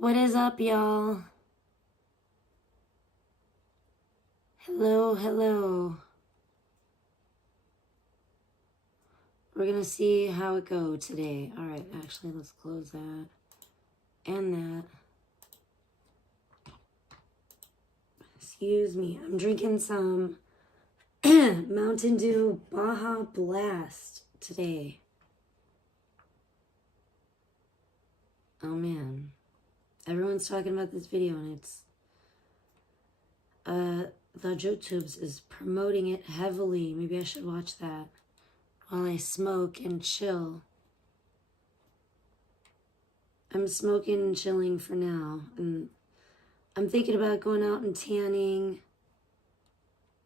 What is up, y'all? Hello, hello. We're gonna see how it goes today. All right, actually, let's close that and that. Excuse me, I'm drinking some Mountain Dew Baja Blast today. Oh man, everyone's talking about this video and it's the YouTubes is promoting it heavily. Maybe I should watch that while I smoke and chill. I'm smoking and chilling for now, and I'm thinking about going out and tanning.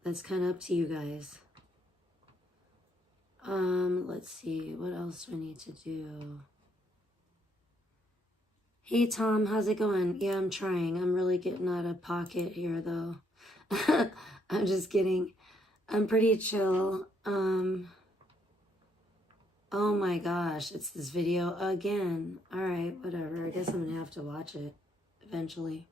That's kind of up to you guys. Let's see, what else do I need to do? Hey Tom, how's it going? Yeah, I'm trying. I'm really getting out of pocket here though. I'm just kidding. I'm pretty chill. Oh my gosh, it's this video again. All right, whatever. I guess I'm gonna have to watch it eventually.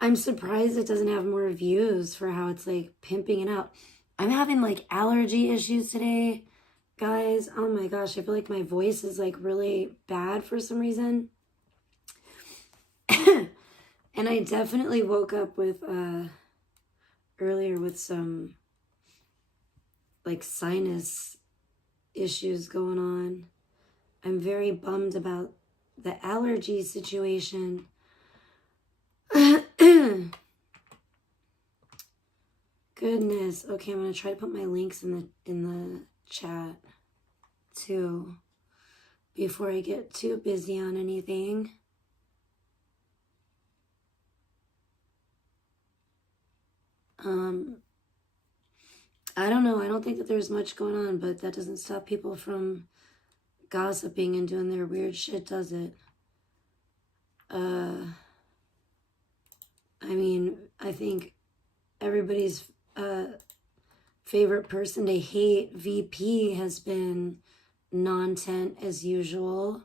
I'm surprised it doesn't have more views for how it's like pimping it out. I'm having like allergy issues today, guys. Oh my gosh, I feel like my voice is like really bad for some reason. And I definitely woke up with earlier with some like sinus issues going on. I'm very bummed about the allergy situation. Goodness. Okay, I'm gonna try to put my links in the chat too before I get too busy on anything. I don't know. I don't think that there's much going on, but that doesn't stop people from gossiping and doing their weird shit, does it? I mean, I think everybody's favorite person to hate VP has been Nontent as usual.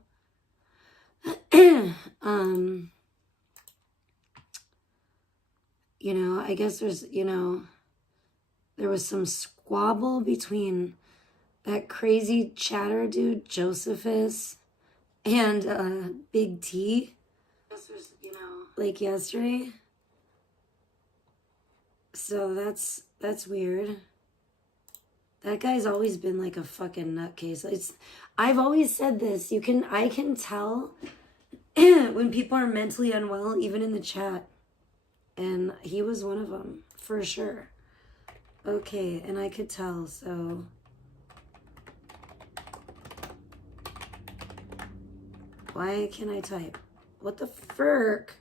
You know, I guess there's, you know, there was some squabble between that crazy chatter dude, Josephus, and Big T. This was, you know, like yesterday. So that's weird. That guy's always been like a fucking nutcase. I've always said this. I can tell when people are mentally unwell, even in the chat. And he was one of them, for sure. Okay, and I could tell, so. Why can't I type? What the frick?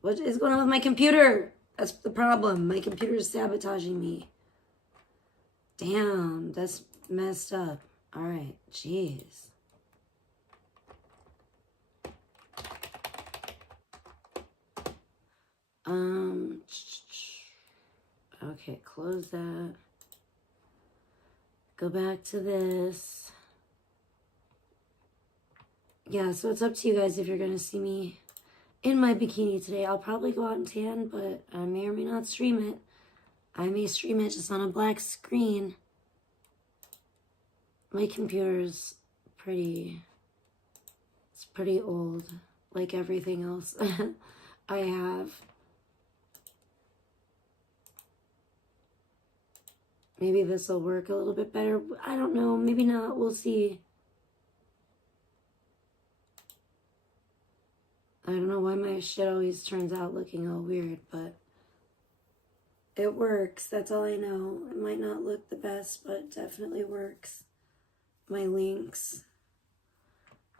What is going on with my computer? That's the problem. My computer is sabotaging me. Damn, that's messed up. All right, jeez. Okay, close that. Go back to this. Yeah, so it's up to you guys if you're gonna see me in my bikini today. I'll probably go out and tan, but I may or may not stream it. I may stream it just on a black screen. My computer's it's pretty old, like everything else I have. Maybe this will work a little bit better. I don't know, maybe not, we'll see. I don't know why my shit always turns out looking all weird, but it works. That's all I know. It might not look the best, but it definitely works. My links.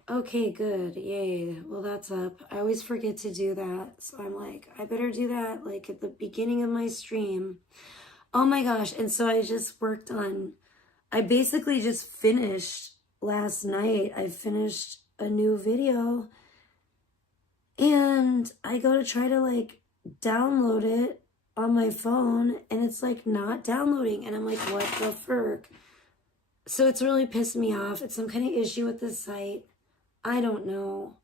Okay, good. Yay. Well, that's up. I always forget to do that. So I'm like, I better do that like at the beginning of my stream. Oh my gosh. And so I just worked on, I basically just finished last night. I finished a new video. And I go to try to like download it on my phone and it's like not downloading. And I'm like, what the frick? So it's really pissed me off. It's some kind of issue with this site. I don't know.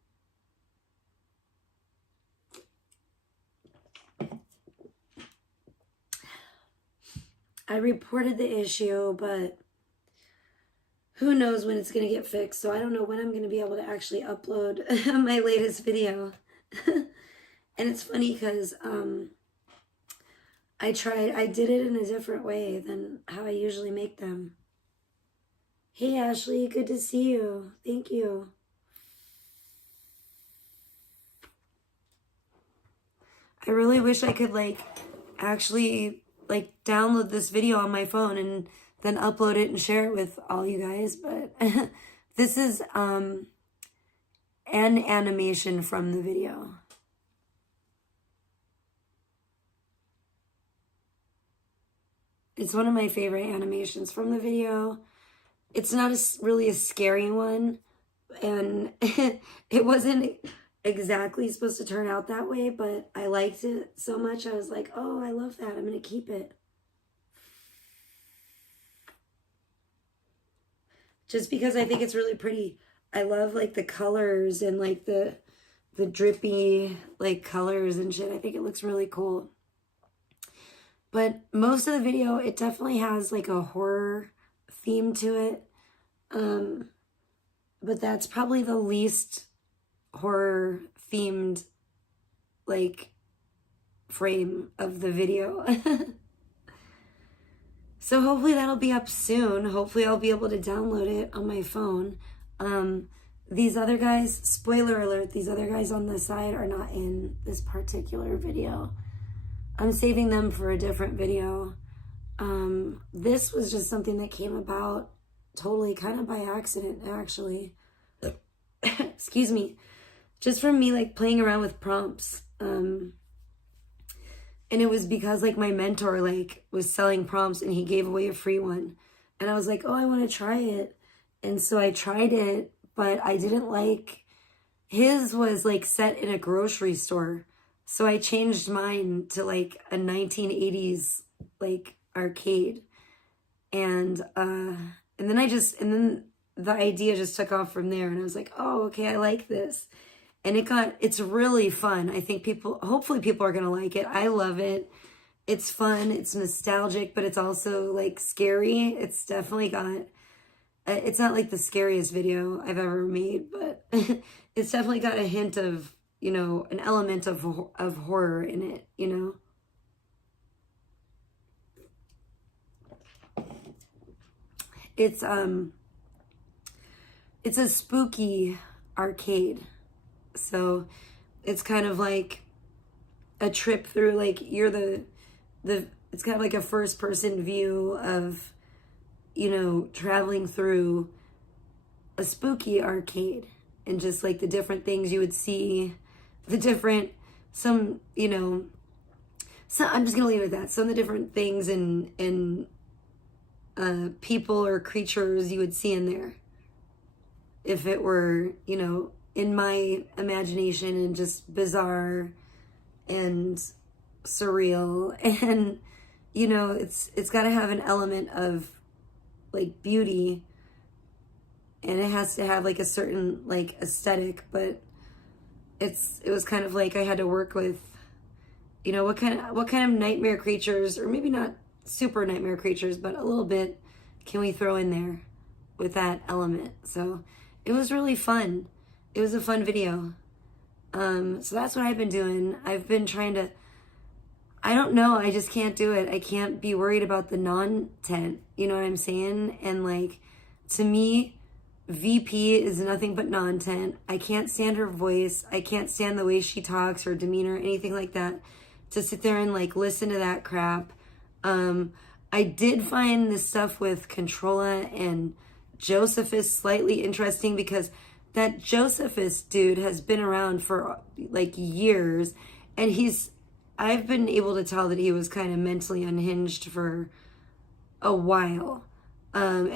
I reported the issue, but who knows when it's going to get fixed. So I don't know when I'm going to be able to actually upload my latest video. And it's funny because I did it in a different way than how I usually make them. Hey Ashley, good to see you. Thank you. I really wish I could actually download this video on my phone and then upload it and share it with all you guys, but this is an animation from the video. It's one of my favorite animations from the video. It's not really a scary one, and it wasn't exactly supposed to turn out that way, but I liked it so much. I was like, oh, I love that. I'm going to keep it. Just because I think it's really pretty. I love the colors and the drippy colors and shit. I think it looks really cool. But most of the video, it definitely has a horror theme to it. But that's probably the least horror themed frame of the video. So hopefully that'll be up soon. Hopefully I'll be able to download it on my phone. These other guys, spoiler alert, these other guys on the side are not in this particular video. I'm saving them for a different video. This was just something that came about totally kind of by accident, actually. Excuse me. Just from me playing around with prompts. And it was because my mentor was selling prompts and he gave away a free one. And I was like, oh, I want to try it. And so I tried it, but I didn't his was set in a grocery store. So I changed mine to a 1980s arcade. And then the idea just took off from there, and I was like, oh, okay, I like this. And it's really fun. I think hopefully people are going to like it. I love it. It's fun. It's nostalgic, but it's also scary. It's definitely got, it's not the scariest video I've ever made, but it's definitely got a hint of, an element of horror in it, It's a spooky arcade. So it's kind of like a trip through you're it's kind of a first person view of, traveling through a spooky arcade and just the different things you would see, the different, so I'm just gonna leave it at that. Some of the different things and people or creatures you would see in there. If it were, in my imagination, and just bizarre and surreal, and it's got to have an element of beauty, and it has to have a certain aesthetic, but it was kind of I had to work with what kind of nightmare creatures, or maybe not super nightmare creatures, but a little bit can we throw in there with that element. So it was really fun. It was a fun video. So that's what I've been doing. I've been trying to, I don't know, I just can't do it. I can't be worried about the nontent, you know what I'm saying? And to me, VP is nothing but nontent. I can't stand her voice. I can't stand the way she talks, her demeanor, anything like that. To sit there and listen to that crap. I did find this stuff with Controlla and Josephus slightly interesting, because that Josephus dude has been around for years, and I've been able to tell that he was kind of mentally unhinged for a while. And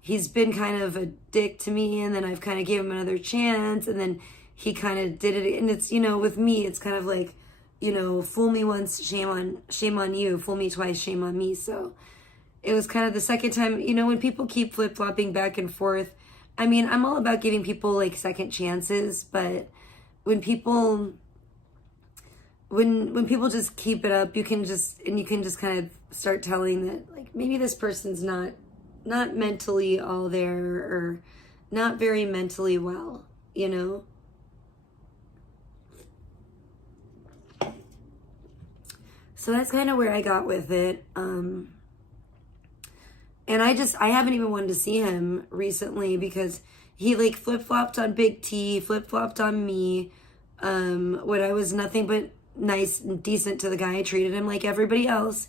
he's been kind of a dick to me, and then I've kind of gave him another chance, and then he kind of did it. And it's, with me, it's kind of you know, fool me once, shame on you, fool me twice, shame on me. So it was kind of the second time, you know, when people keep flip-flopping back and forth. I mean, I'm all about giving people like second chances, but when people just keep it up, you can just kind of start telling that like maybe this person's not mentally all there, or not very mentally well, you know? So that's kind of where I got with it. And I haven't even wanted to see him recently because he like flip-flopped on Big T, flip-flopped on me, when I was nothing but nice and decent to the guy. I treated him like everybody else.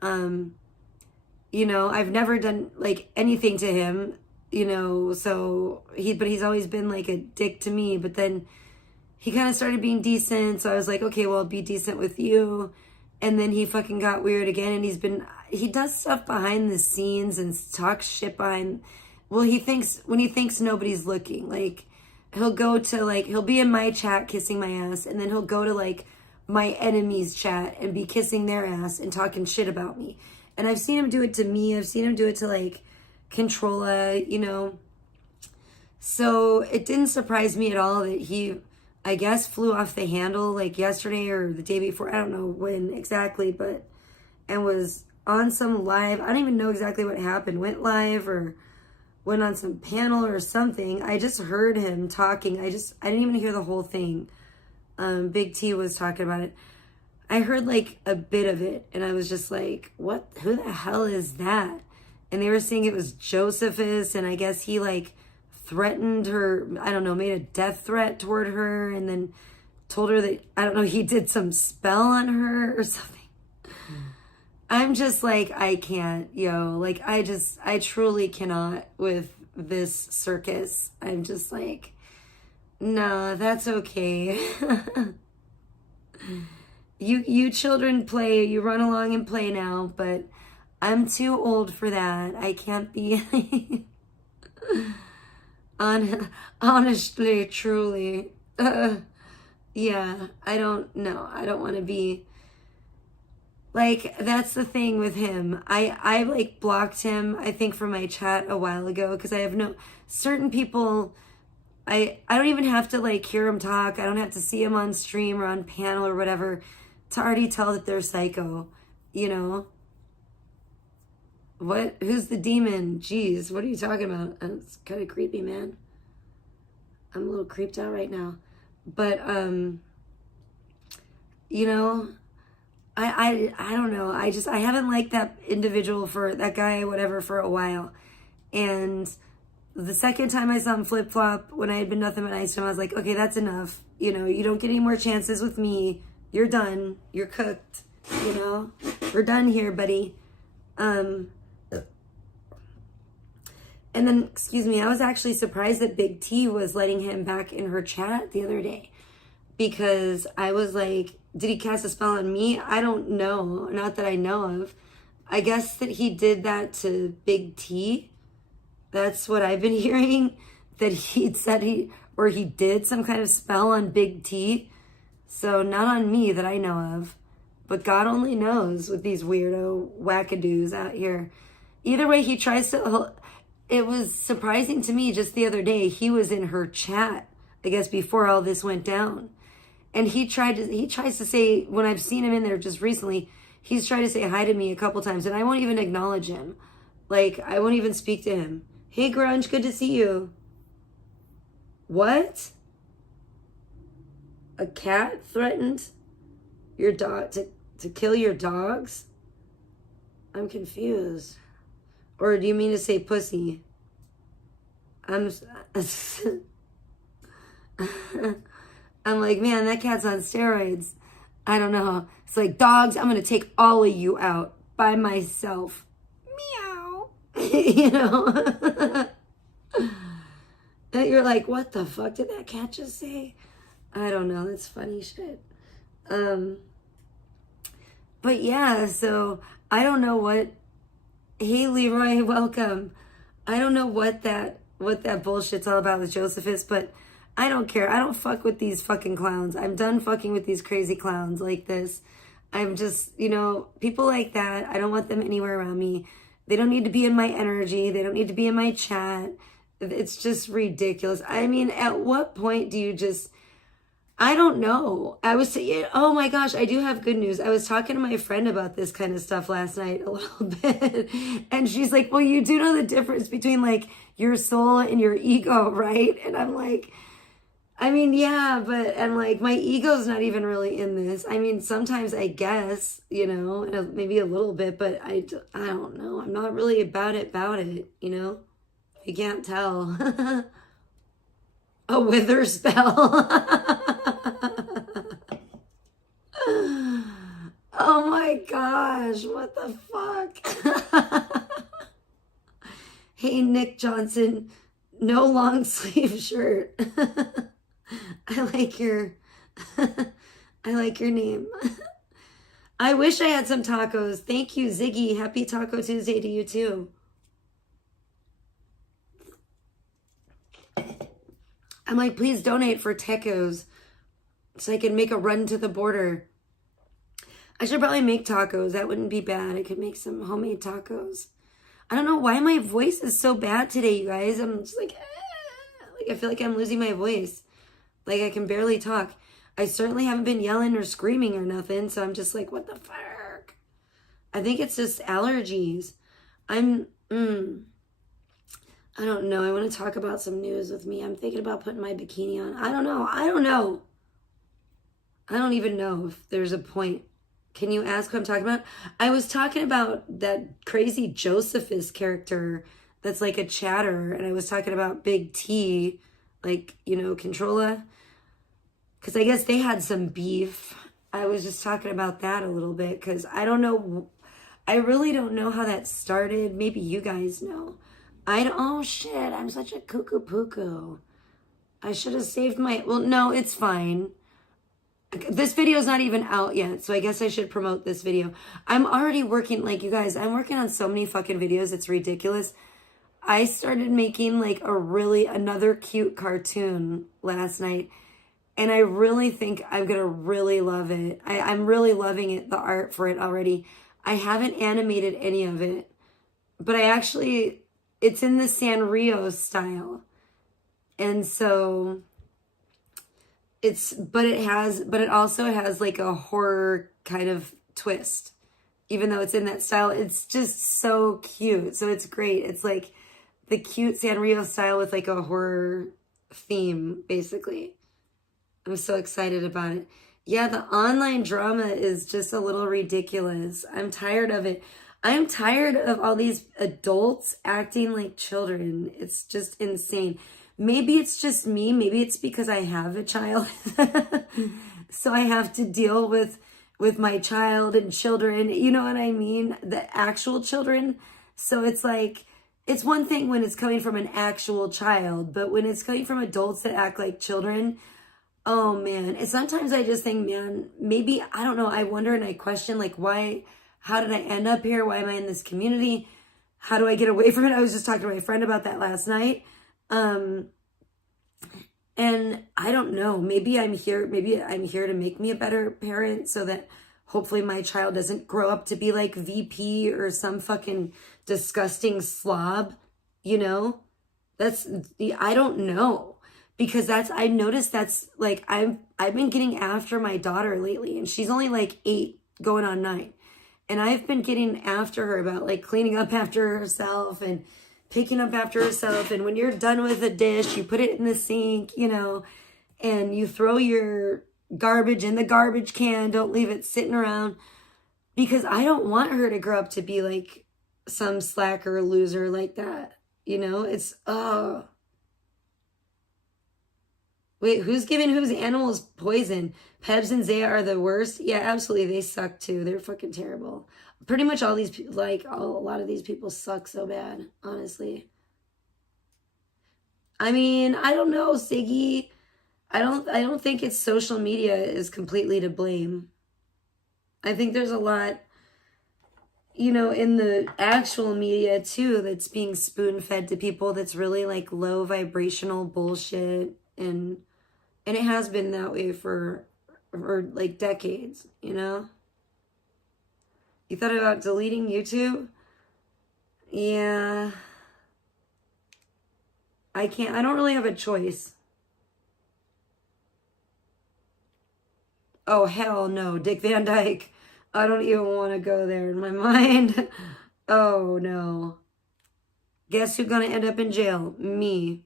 You know, I've never done like anything to him, you know, but he's always been like a dick to me. But then he kind of started being decent. So I was like, okay, well, I'll be decent with you. And then he fucking got weird again. And he does stuff behind the scenes and talks shit behind. Well, when he thinks nobody's looking, like he'll be in my chat kissing my ass. And then he'll go to like my enemy's chat and be kissing their ass and talking shit about me. And I've seen him do it to me. I've seen him do it to like Controlla, you know. So it didn't surprise me at all that he, I guess, flew off the handle like yesterday or the day before. I don't know when exactly, and was on some live. I don't even know exactly what happened. Went live or went on some panel or something. I just heard him talking. I didn't even hear the whole thing. Big T was talking about it. I heard like a bit of it and I was just like, what? Who the hell is that? And they were saying it was Josephus, and I guess he like threatened her, I don't know, made a death threat toward her, and then told her that, I don't know, he did some spell on her or something. I'm just like, I can't, yo. Like, I truly cannot with this circus. I'm just like, nah, that's okay. You children play, you run along and play now, but I'm too old for that. I can't be honestly, truly. Yeah, I don't know. I don't want to be like, that's the thing with him. I like blocked him, I think, from my chat a while ago because I have certain people, I don't even have to like hear him talk. I don't have to see him on stream or on panel or whatever to already tell that they're psycho, you know? What? Who's the demon? Jeez, what are you talking about? It's kind of creepy, man. I'm a little creeped out right now. But, you know, I don't know. I haven't liked that individual, for that guy, whatever, for a while. And the second time I saw him flip-flop, when I had been nothing but nice to him, I was like, okay, that's enough. You know, you don't get any more chances with me. You're done. You're cooked. You know, we're done here, buddy. And then, excuse me, I was actually surprised that Big T was letting him back in her chat the other day, because I was like, did he cast a spell on me? I don't know. Not that I know of. I guess that he did that to Big T. That's what I've been hearing, that he'd said he did some kind of spell on Big T. So not on me that I know of, but God only knows with these weirdo wackadoos out here. Either way, he tries to... It was surprising to me just the other day. He was in her chat, I guess, before all this went down. And he tries to say, when I've seen him in there just recently, he's tried to say hi to me a couple times, and I won't even acknowledge him. Like, I won't even speak to him. Hey, Grunge, good to see you. What? A cat threatened your dog to kill your dogs? I'm confused. Or do you mean to say pussy? I'm like, man, that cat's on steroids. I don't know. It's like, dogs, I'm going to take all of you out by myself. Meow. You know? And you're like, what the fuck did that cat just say? I don't know. That's funny shit. But yeah, so I don't know what... Hey, Leroy, welcome. I don't know what that bullshit's all about with Josephus, but I don't care. I don't fuck with these fucking clowns. I'm done fucking with these crazy clowns like this. I'm just, you know, people like that, I don't want them anywhere around me. They don't need to be in my energy. They don't need to be in my chat. It's just ridiculous. I mean, at what point do you just, I don't know. Oh my gosh, I do have good news. I was talking to my friend about this kind of stuff last night a little bit. And she's like, well, you do know the difference between like your soul and your ego, right? And I'm like, I mean, yeah, but I'm like, my ego's not even really in this. I mean, sometimes I guess, you know, maybe a little bit, but I don't know. I'm not really about it, you know? You can't tell. A wither spell. Oh my gosh, what the fuck? Hey, Nick Johnson, no long sleeve shirt. I like your name. I wish I had some tacos. Thank you, Ziggy. Happy Taco Tuesday to you too. I'm like, please donate for tacos so I can make a run to the border. I should probably make tacos. That wouldn't be bad. I could make some homemade tacos. I don't know why my voice is so bad today, you guys. I'm just like I feel like I'm losing my voice. Like I can barely talk. I certainly haven't been yelling or screaming or nothing, so I'm just like, what the fuck? I think it's just allergies. I don't know. I want to talk about some news with me. I'm thinking about putting my bikini on. I don't know. I don't even know if there's a point. Can you ask what I'm talking about? I was talking about that crazy Josephus character that's like a chatter, and I was talking about Big T, like, you know, Controlla. Because I guess they had some beef. I was just talking about that a little bit because I don't know. I really don't know how that started. Maybe you guys know. Oh shit, I'm such a cuckoo poo. I should have saved well, no, it's fine. This video is not even out yet, so I guess I should promote this video. I'm already working, like, you guys, I'm working on so many fucking videos, it's ridiculous. I started making, like, another cute cartoon last night, and I really think I'm gonna really love it. I'm really loving it, the art for it already. I haven't animated any of it, but it's in the Sanrio style. And so but it also has like a horror kind of twist, even though it's in that style. It's just so cute. So it's great. It's like the cute Sanrio style with like a horror theme, basically. I'm so excited about it. Yeah, the online drama is just a little ridiculous. I'm tired of it. I'm tired of all these adults acting like children. It's just insane. Maybe it's just me. Maybe it's because I have a child. So I have to deal with my child and children. You know what I mean? The actual children. So it's like, it's one thing when it's coming from an actual child, but when it's coming from adults that act like children, oh man. And sometimes I just think, man, maybe, I don't know. I wonder and I question, like, how did I end up here? Why am I in this community? How do I get away from it? I was just talking to my friend about that last night. And I don't know, maybe I'm here to make me a better parent so that hopefully my child doesn't grow up to be like VP or some fucking disgusting slob, you know? I don't know, because I noticed that's like, I've been getting after my daughter lately, and she's only like 8 going on 9. And I've been getting after her about like cleaning up after herself and picking up after herself. And when you're done with a dish, you put it in the sink, you know, and you throw your garbage in the garbage can. Don't leave it sitting around, because I don't want her to grow up to be like some slacker loser like that. You know, it's, wait, who's giving whose animals poison? Pebs and Zaya are the worst. Yeah, absolutely. They suck too. They're fucking terrible. Pretty much all these people, like, a lot of these people suck so bad, honestly. I mean, I don't know, Siggy. I don't think it's social media is completely to blame. I think there's a lot, you know, in the actual media too that's being spoon-fed to people that's really like low vibrational bullshit, and it has been that way for like decades, you know? You thought about deleting YouTube? Yeah. I don't really have a choice. Oh, hell no. Dick Van Dyke. I don't even want to go there in my mind. Oh, no. Guess who's gonna end up in jail? Me.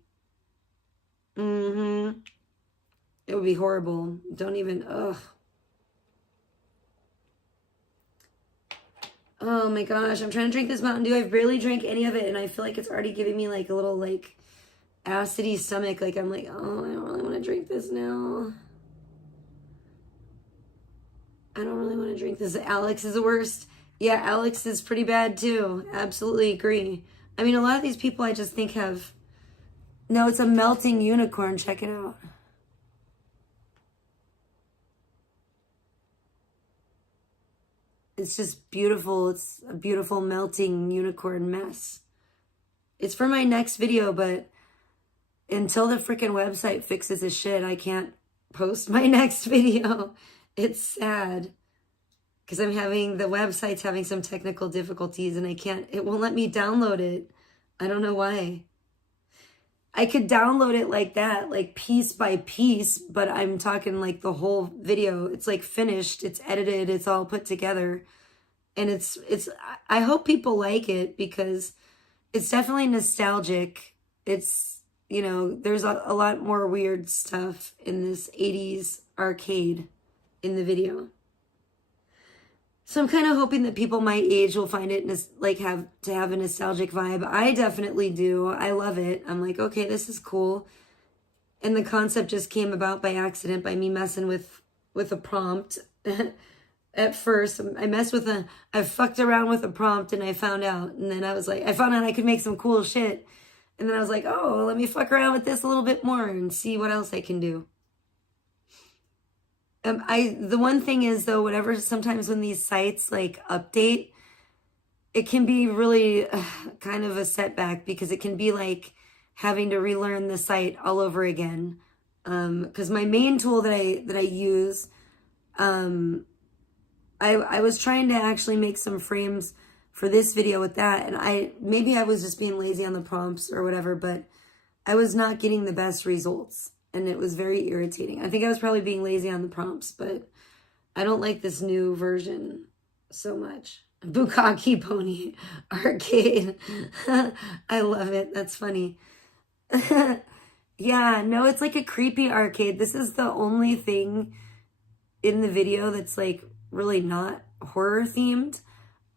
Mm-hmm. It would be horrible. Don't even, ugh. Oh my gosh, I'm trying to drink this Mountain Dew. I've barely drank any of it, and I feel like it's already giving me like a little like acidy stomach. Like I'm like, oh, I don't really want to drink this now. I don't really want to drink this. Alex is the worst. Yeah, Alex is pretty bad too. Absolutely agree. I mean, a lot of these people I just think have... No, it's a melting unicorn. Check it out. It's just beautiful. It's a beautiful melting unicorn mess. It's for my next video, but until the freaking website fixes this shit, I can't post my next video. It's sad. Because the website's having some technical difficulties and it won't let me download it. I don't know why. I could download it like that, like piece by piece, but I'm talking like the whole video. It's like finished, it's edited, it's all put together. And I hope people like it because it's definitely nostalgic. It's, you know, there's a lot more weird stuff in this 80s arcade in the video. So I'm kind of hoping that people my age will find it have a nostalgic vibe. I definitely do. I love it. I'm like, okay, this is cool. And the concept just came about by accident by me messing with a prompt. At first, I fucked around with a prompt and I found out. And then I found out I could make some cool shit. And then I was like, oh, let me fuck around with this a little bit more and see what else I can do. The one thing is though, sometimes when these sites like update, it can be really kind of a setback because it can be like having to relearn the site all over again. Because my main tool that I use, I was trying to actually make some frames for this video with that, and maybe I was just being lazy on the prompts or whatever, but I was not getting the best results. And it was very irritating. I think I was probably being lazy on the prompts, but I don't like this new version so much. Bukkake Pony Arcade. I love it. That's funny. Yeah, no, it's like a creepy arcade. This is the only thing in the video that's like really not horror themed.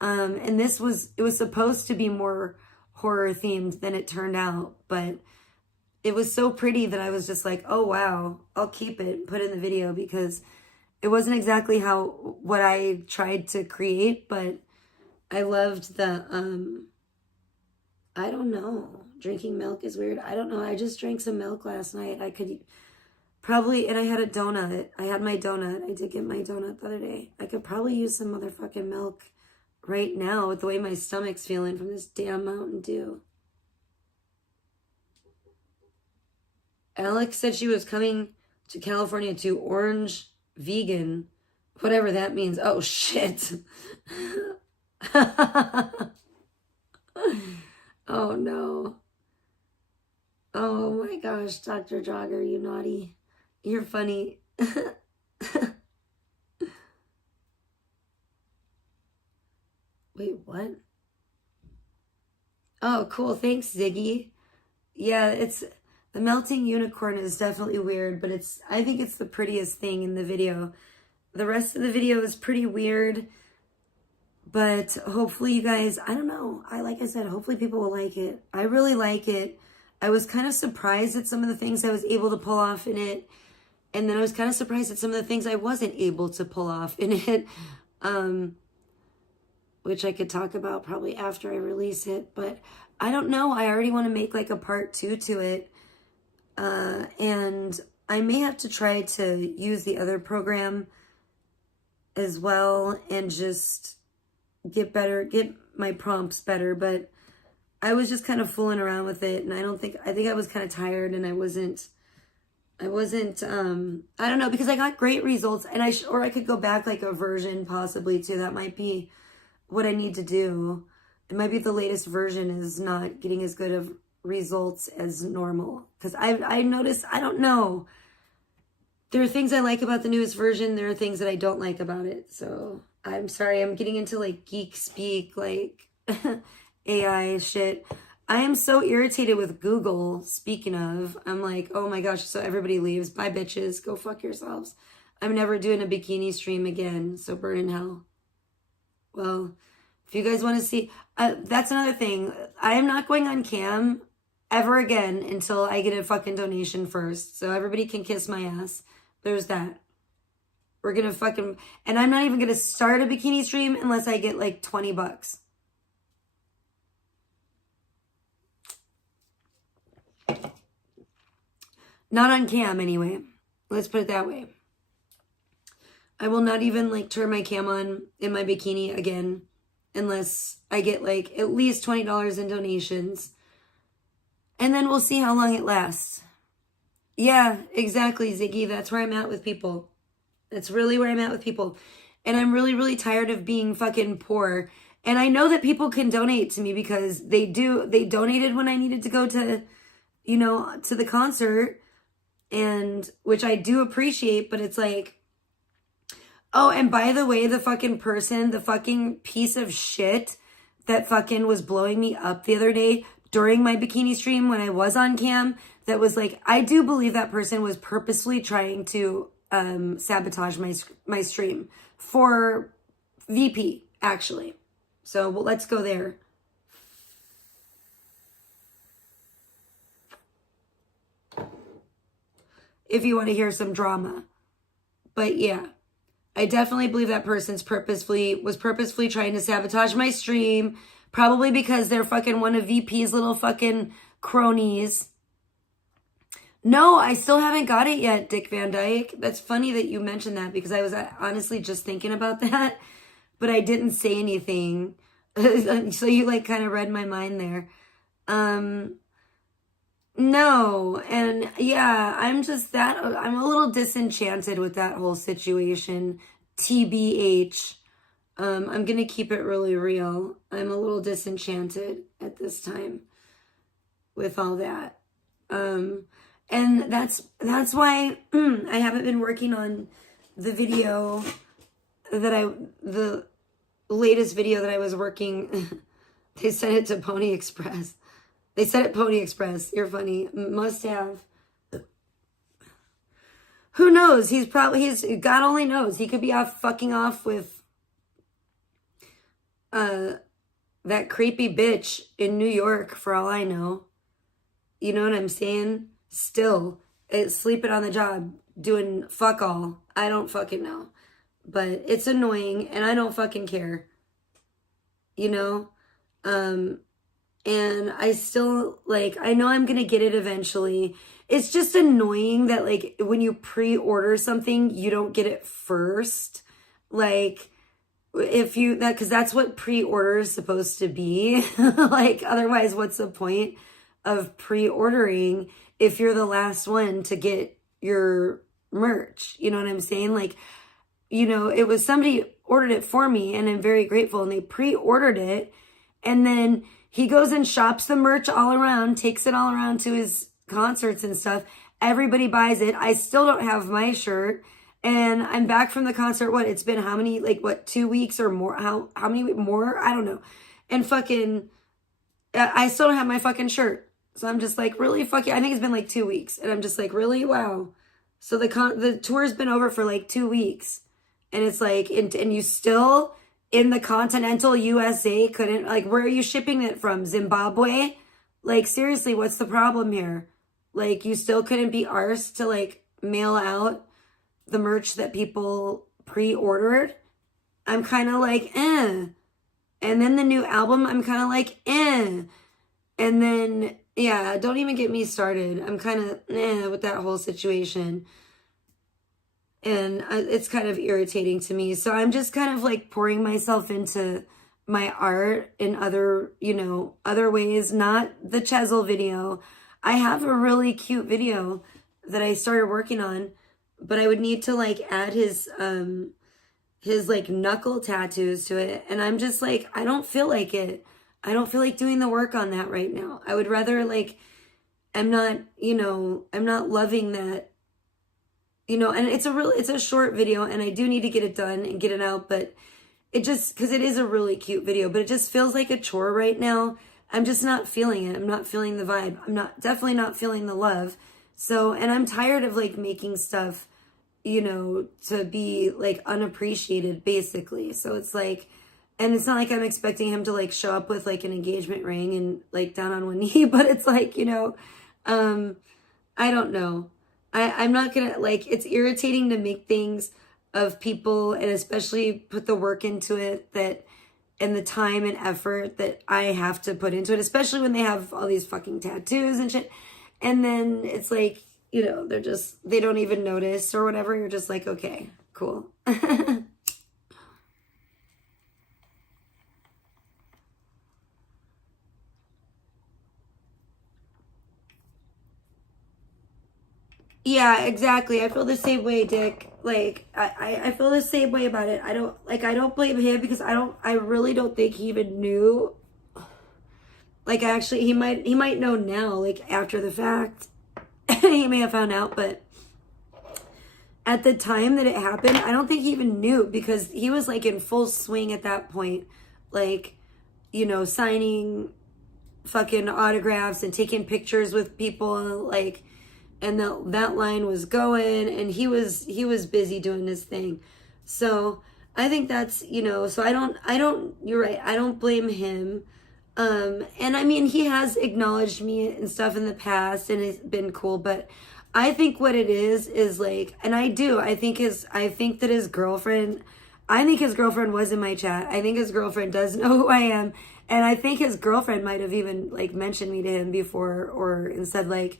And it was supposed to be more horror themed than it turned out, but it was so pretty that I was just like, oh, wow, I'll keep it and put it in the video because it wasn't exactly what I tried to create, but I loved the, I don't know. Drinking milk is weird. I don't know. I just drank some milk last night. I could probably, and I had a donut. I had my donut. I did get my donut the other day. I could probably use some motherfucking milk right now with the way my stomach's feeling from this damn Mountain Dew. Alex said she was coming to California to Orange Vegan, whatever that means. Oh, shit. Oh, no. Oh, my gosh, Dr. Jogger, you naughty. You're funny. Wait, what? Oh, cool. Thanks, Ziggy. Yeah, the melting unicorn is definitely weird, but I think it's the prettiest thing in the video. The rest of the video is pretty weird, but hopefully you guys, I don't know. Like I said, hopefully people will like it. I really like it. I was kind of surprised at some of the things I was able to pull off in it. And then I was kind of surprised at some of the things I wasn't able to pull off in it. Which I could talk about probably after I release it. But I don't know. I already want to make like a part 2 to it. And I may have to try to use the other program as well and just get my prompts better. But I was just kind of fooling around with it, and I think I was kind of tired, and I wasn't I wasn't, I don't know, because I got great results, and or I could go back like a version possibly too. That might be what I need to do. It might be the latest version is not getting as good of results as normal. Because I noticed, I don't know. There are things I like about the newest version. There are things that I don't like about it. So I'm sorry, I'm getting into like geek speak, like AI shit. I am so irritated with Google. Speaking of, I'm like, oh my gosh, so everybody leaves. Bye, bitches. Go fuck yourselves. I'm never doing a bikini stream again, so burn in hell. Well, if you guys want to see, that's another thing. I am not going on cam ever again until I get a fucking donation first. So everybody can kiss my ass. There's that. We're going to fucking, and I'm not even going to start a bikini stream unless I get like 20 bucks. Not on cam anyway. Let's put it that way. I will not even like turn my cam on in my bikini again unless I get like at least $20 in donations. And then we'll see how long it lasts. Yeah, exactly, Ziggy. That's where I'm at with people. That's really where I'm at with people. And I'm really, really tired of being fucking poor. And I know that people can donate to me because they do. They donated when I needed to go to, you know, to the concert. And which I do appreciate, but it's like, oh, and by the way, the fucking person, the fucking piece of shit that fucking was blowing me up the other day during my bikini stream when I was on cam, that was like, I do believe that person was purposefully trying to sabotage my stream for VP, actually. So well, let's go there. If you want to hear some drama. But yeah, I definitely believe that person's was purposefully trying to sabotage my stream. Probably because they're fucking one of VP's little fucking cronies. No, I still haven't got it yet, Dick Van Dyke. That's funny that you mentioned that because I was honestly just thinking about that. But I didn't say anything. So you like kind of read my mind there. No, and yeah, I'm a little disenchanted with that whole situation. TBH. I'm gonna keep it really real. I'm a little disenchanted at this time with all that. And that's why I haven't been working on the video the latest video that I was working. They sent it to Pony Express. They said it Pony Express. You're funny. Must have. Who knows? God only knows. He could be fucking off with that creepy bitch in New York for all I know. You know what I'm saying? Still, sleeping on the job, doing fuck all. I don't fucking know. But it's annoying and I don't fucking care. You know? And I still, like, I know I'm going to get it eventually. It's just annoying that, like, when you pre-order something, you don't get it first. Like, because that's what pre-order is supposed to be. Like, otherwise, what's the point of pre-ordering if you're the last one to get your merch? You know what I'm saying? Like, you know, it was somebody ordered it for me, and I'm very grateful, and they pre-ordered it, and then he goes and shops the merch all around, takes it all around to his concerts and stuff. Everybody buys it. I still don't have my shirt. And I'm back from the concert. It's been how many, 2 weeks or more? How many more? I don't know. And fucking, I still don't have my fucking shirt. So I'm just like, really fucking, I think it's been like 2 weeks. And I'm just like, really? Wow. So the tour's been over for like 2 weeks. And it's like, and you still in the continental USA couldn't, like, where are you shipping it from? Zimbabwe? Like, seriously, what's the problem here? Like, you still couldn't be arsed to, like, mail out the merch that people pre-ordered? I'm kind of like, eh. And then the new album, I'm kind of like, eh. And then, yeah, don't even get me started. I'm kind of, eh, with that whole situation. And it's kind of irritating to me. So I'm just kind of like pouring myself into my art in other, other ways, not the Chesel video. I have a really cute video that I started working on, but I would need to like add his like knuckle tattoos to it. And I'm just like, I don't feel like it. I don't feel like doing the work on that right now. I would rather like, I'm not loving that, and it's a short video and I do need to get it done and get it out, but it just, cause it is a really cute video, but it just feels like a chore right now. I'm just not feeling it. I'm not feeling the vibe. Definitely not feeling the love. So, and I'm tired of like making stuff, to be like unappreciated basically. So it's like, and it's not like I'm expecting him to like show up with like an engagement ring and like down on one knee, but it's like, I don't know. I'm not gonna like, it's irritating to make things of people and especially put the work into it and the time and effort that I have to put into it, especially when they have all these fucking tattoos and shit. And then it's like, they don't even notice or whatever. You're just like, okay, cool. Yeah, exactly. I feel the same way, Dick. Like, I feel the same way about it. I don't blame him because I really don't think he even knew. Like, actually, he might know now, like, after the fact. He may have found out, but at the time that it happened, I don't think he even knew because he was, like, in full swing at that point. Like, signing fucking autographs and taking pictures with people, like, and that line was going and he was busy doing his thing. So I think that's, so I don't, you're right. I don't blame him. And I mean, he has acknowledged me and stuff in the past and it's been cool, but I think what it is like, and I think that his girlfriend was in my chat. I think his girlfriend does know who I am. And I think his girlfriend might have even like mentioned me to him before and said like,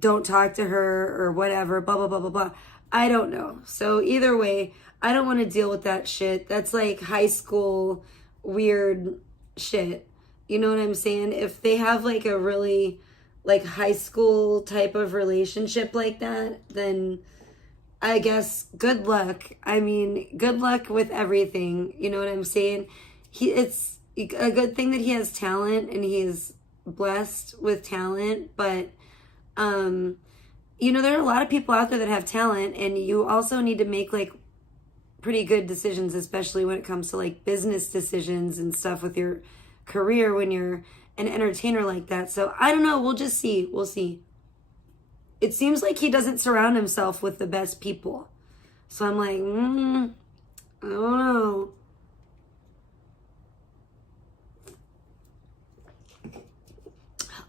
don't talk to her or whatever, blah, blah, blah, blah, blah. I don't know. So either way, I don't want to deal with that shit. That's like high school weird shit. You know what I'm saying? If they have like a really like high school type of relationship like that, then I guess good luck. I mean, good luck with everything. You know what I'm saying? It's a good thing that he has talent and he is blessed with talent, but there are a lot of people out there that have talent and you also need to make like pretty good decisions, especially when it comes to like business decisions and stuff with your career when you're an entertainer like that. So I don't know. We'll just see. We'll see. It seems like he doesn't surround himself with the best people. So I'm like, I don't know.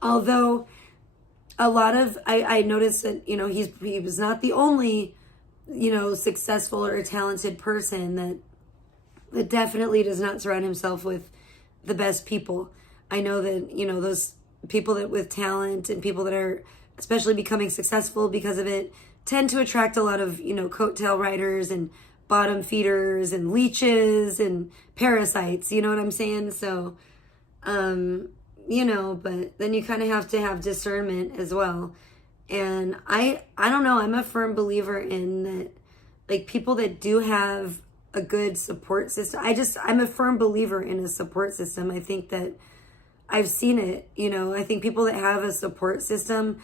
Although a lot of, I noticed that, he was not the only, successful or talented person that definitely does not surround himself with the best people. I know that, those people that with talent and people that are especially becoming successful because of it tend to attract a lot of, coattail riders and bottom feeders and leeches and parasites, you know what I'm saying? So, but then you kind of have to have discernment as well. And I don't know, I'm a firm believer in that, like people that do have a good support system. I'm a firm believer in a support system. I think that I've seen it, I think people that have a support system,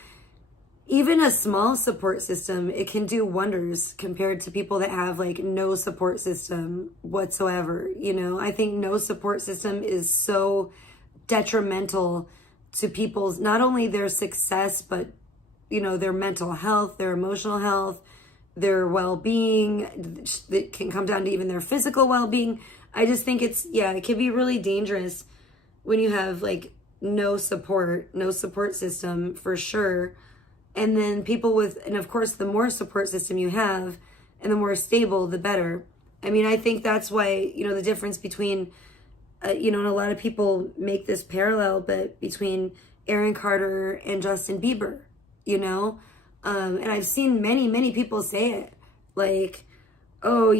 even a small support system, it can do wonders compared to people that have like no support system whatsoever. I think no support system is so detrimental to people's, not only their success, but, their mental health, their emotional health, their well-being. That can come down to even their physical well-being. I just think it can be really dangerous when you have like no support system for sure. And then and of course, the more support system you have and the more stable, the better. I mean, I think that's why, the difference between, and a lot of people make this parallel, but between Aaron Carter and Justin Bieber, and I've seen many, many people say it like, oh,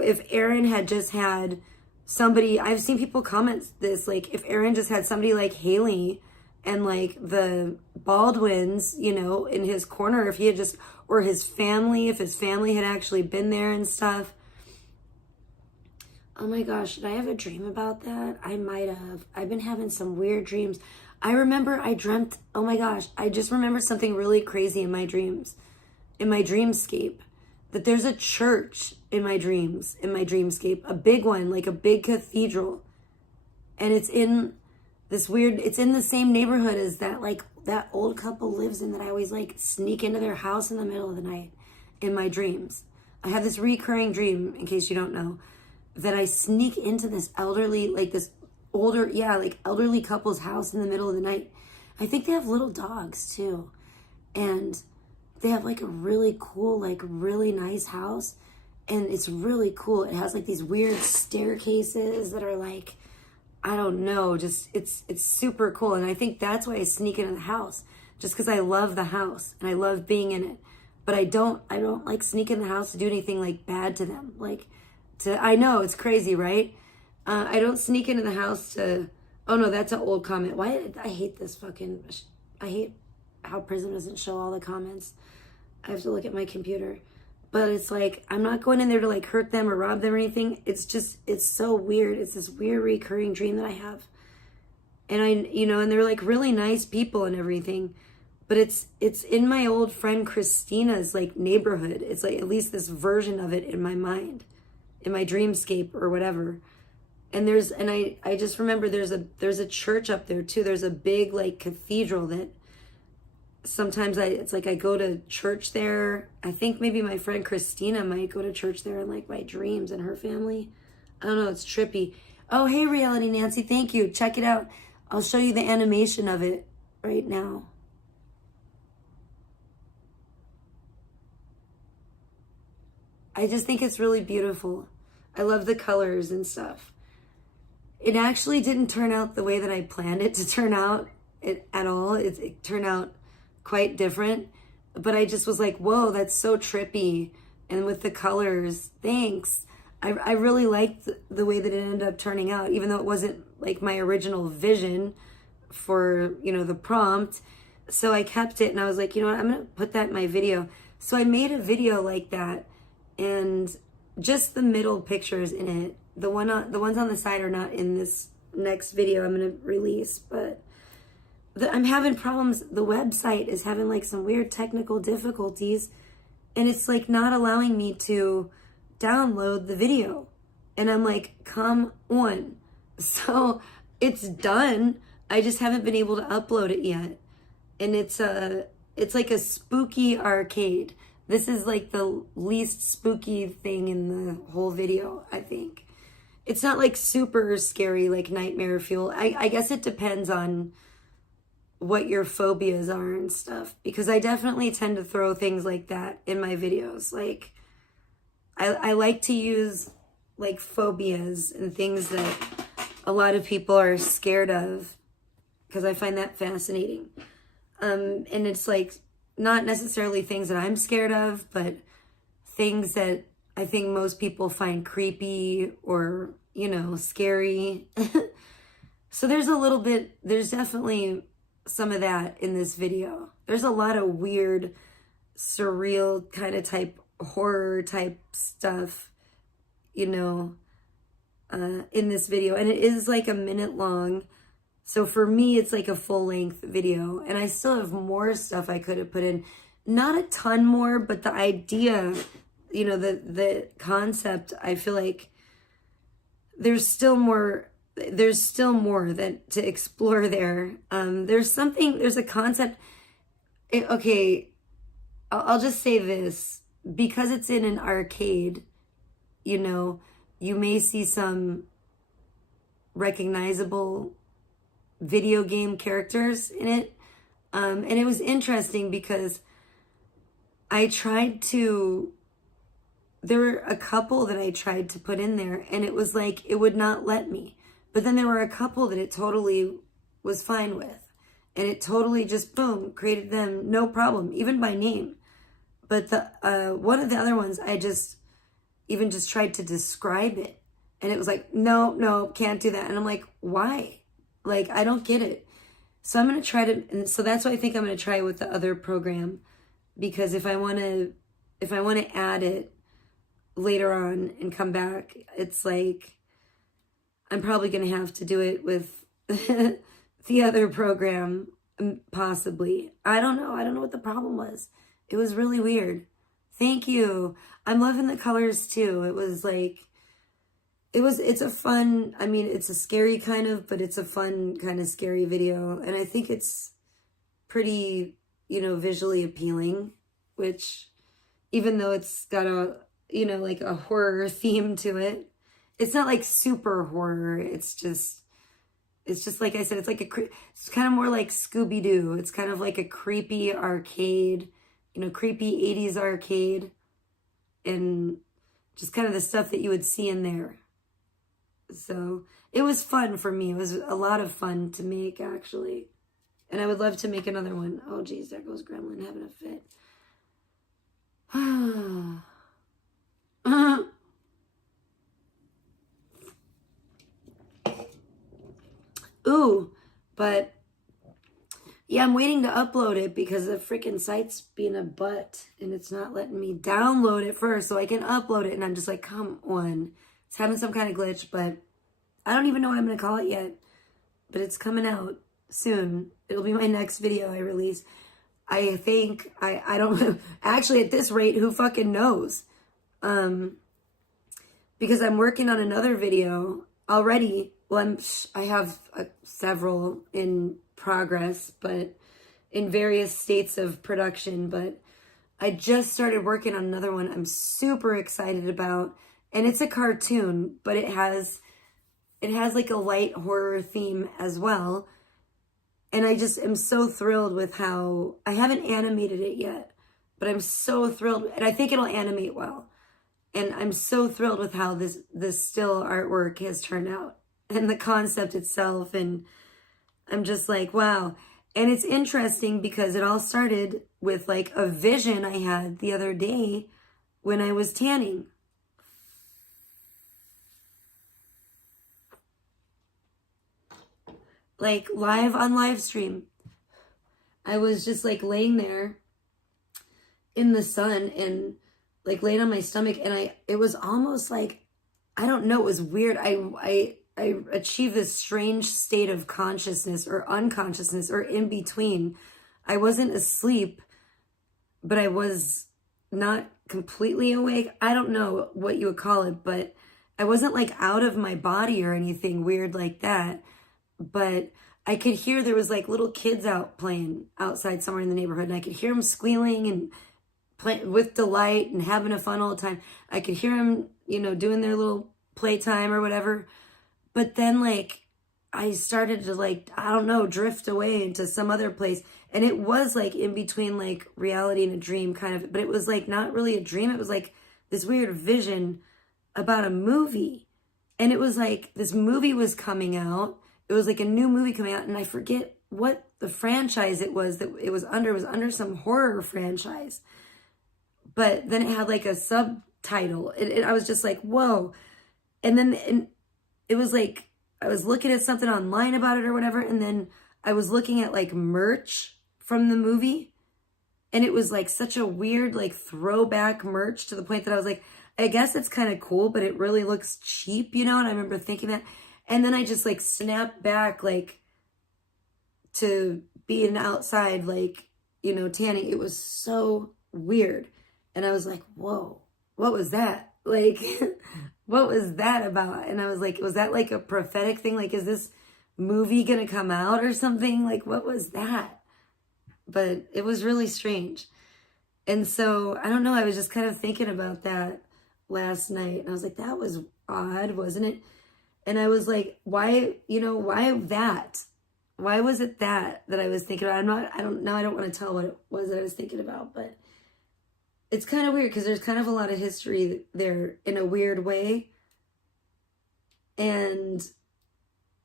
if Aaron had just had somebody, I've seen people comment this, like if Aaron just had somebody like Haley and like the Baldwins, you know, in his corner, if he had just, or his family, if his family had actually been there and stuff. Oh my gosh, did I have a dream about that? I might have. I've been having some weird dreams. I remember I dreamt, oh my gosh, I just remembered something really crazy in my dreams, in my dreamscape, that there's a church in my dreams, in my dreamscape, a big one, like a big cathedral. And it's in this weird, it's in the same neighborhood as that, like, that old couple lives in, that I always like sneak into their house in the middle of the night in my dreams. I have this recurring dream, in case you don't know, that I sneak into this elderly, like this older, yeah, like elderly couple's house in the middle of the night. I think they have little dogs too. And they have like a really cool, like really nice house. And it's really cool. It has like these weird staircases that are like, I don't know, just it's super cool. And I think that's why I sneak into the house, just because I love the house and I love being in it. But I don't like sneak in the house to do anything like bad to them. Like I know it's crazy, right? I don't sneak into the house to, oh no, that's an old comment. I hate this fucking, I hate how Prism doesn't show all the comments. I have to look at my computer. But it's like, I'm not going in there to like hurt them or rob them or anything. It's just, it's so weird. It's this weird recurring dream that I have. And and they're like really nice people and everything. But it's in my old friend Christina's like neighborhood. It's like at least this version of it in my mind, in my dreamscape or whatever. And I just remember there's a church up there too. There's a big like cathedral that sometimes it's like I go to church there. I think maybe my friend Christina might go to church there in like my dreams, and her family. I don't know, it's trippy. Oh, hey Reality Nancy, thank you. Check it out. I'll show you the animation of it right now. I just think it's really beautiful. I love the colors and stuff. It actually didn't turn out the way that I planned it to turn out at all. It turned out quite different. But I just was like, whoa, that's so trippy. And with the colors, thanks. I really liked the way that it ended up turning out, even though it wasn't like my original vision for, the prompt. So I kept it and I was like, you know what, I'm going to put that in my video. So I made a video like that, and just the middle pictures in it. The ones on the side are not in this next video I'm going to release, but I'm having problems. The website is having like some weird technical difficulties, and it's like not allowing me to download the video. And I'm like, come on. So it's done. I just haven't been able to upload it yet. And it's like a spooky arcade. This is like the least spooky thing in the whole video, I think. It's not like super scary, like nightmare fuel. I guess it depends on what your phobias are and stuff, because I definitely tend to throw things like that in my videos. Like I like to use like phobias and things that a lot of people are scared of, because I find that fascinating. And it's like not necessarily things that I'm scared of, but things that I think most people find creepy or, scary. So there's definitely some of that in this video. There's a lot of weird, surreal kind of type, horror type stuff, in this video. And it is like a minute long. So for me, it's like a full length video. And I still have more stuff I could have put in. Not a ton more, but the idea, the concept, I feel like there's still more that to explore there. There's a concept. Okay, I'll just say this. Because it's in an arcade, you may see some recognizable video game characters in it. And it was interesting because there were a couple that I tried to put in there, and it was like, it would not let me. But then there were a couple that it totally was fine with. And it totally just, boom, created them, no problem, even by name. But one of the other ones, I just tried to describe it. And it was like, no, can't do that. And I'm like, why? Like, I don't get it. So I'm going to try to, and so that's why I think I'm going to try it with the other program, because if I want to add it later on and come back, it's like, I'm probably going to have to do it with the other program, possibly. I don't know. I don't know what the problem was. It was really weird. Thank you. I'm loving the colors too. It was like, it's a fun, I mean, it's a scary kind of, but it's a fun kind of scary video. And I think it's pretty, you know, visually appealing, which even though it's got a, you know, like a horror theme to it, it's not like super horror. It's just like I said, it's like it's kind of more like Scooby-Doo. It's kind of like a creepy arcade, you know, creepy 80s arcade, and just kind of the stuff that you would see in there. So it was fun for me. It was a lot of fun to make, actually. And I would love to make another one. Oh, geez, there goes Gremlin having a fit. Ooh, but yeah, I'm waiting to upload it because the freaking site's being a butt and it's not letting me download it first so I can upload it. And I'm just like, come on. It's having some kind of glitch, but I don't even know what I'm going to call it yet. But it's coming out soon. It'll be my next video I release. I think, I don't, actually at this rate, who fucking knows? Because I'm working on another video already. Well, I have several in progress, but in various states of production, but I just started working on another one I'm super excited about, and it's a cartoon, but it has like a light horror theme as well. And I just am so thrilled with how, I haven't animated it yet, but I'm so thrilled, and I think it'll animate well. And I'm so thrilled with how this still artwork has turned out and the concept itself. And I'm just like, wow. And it's interesting because it all started with like a vision I had the other day when I was tanning. Like live on live stream. I was just like laying there in the sun and like laying on my stomach, and it was almost like, I don't know, it was weird. I achieved this strange state of consciousness or unconsciousness or in between. I wasn't asleep, but I was not completely awake. I don't know what you would call it, but I wasn't like out of my body or anything weird like that. But I could hear there was like little kids out playing outside somewhere in the neighborhood, and I could hear them squealing and playing with delight and having a fun all the time. I could hear them, you know, doing their little playtime or whatever. But then like I started to like, I don't know, drift away into some other place. And it was like in between like reality and a dream kind of, but it was like not really a dream. It was like this weird vision about a movie. And it was like this movie was coming out. It was like a new movie coming out, and I forget what the franchise it was that it was under. It was under some horror franchise. But then it had like a subtitle. I was just like, whoa. And then it was like, I was looking at something online about it or whatever. And then I was looking at like merch from the movie. And it was like such a weird, like throwback merch to the point that I was like, I guess it's kind of cool, but it really looks cheap, you know? And I remember thinking that. And then I just like snapped back like to being outside, like, you know, tanning. It was so weird. And I was like, whoa, what was that? Like, what was that about? And I was like, was that like a prophetic thing? Like, is this movie going to come out or something? Like, what was that? But it was really strange. And so, I don't know, I was just kind of thinking about that last night. And I was like, that was odd, wasn't it? And I was like, why, you know, why that? Why was it that I was thinking about? I don't want to tell what it was that I was thinking about, but it's kind of weird because there's kind of a lot of history there in a weird way. And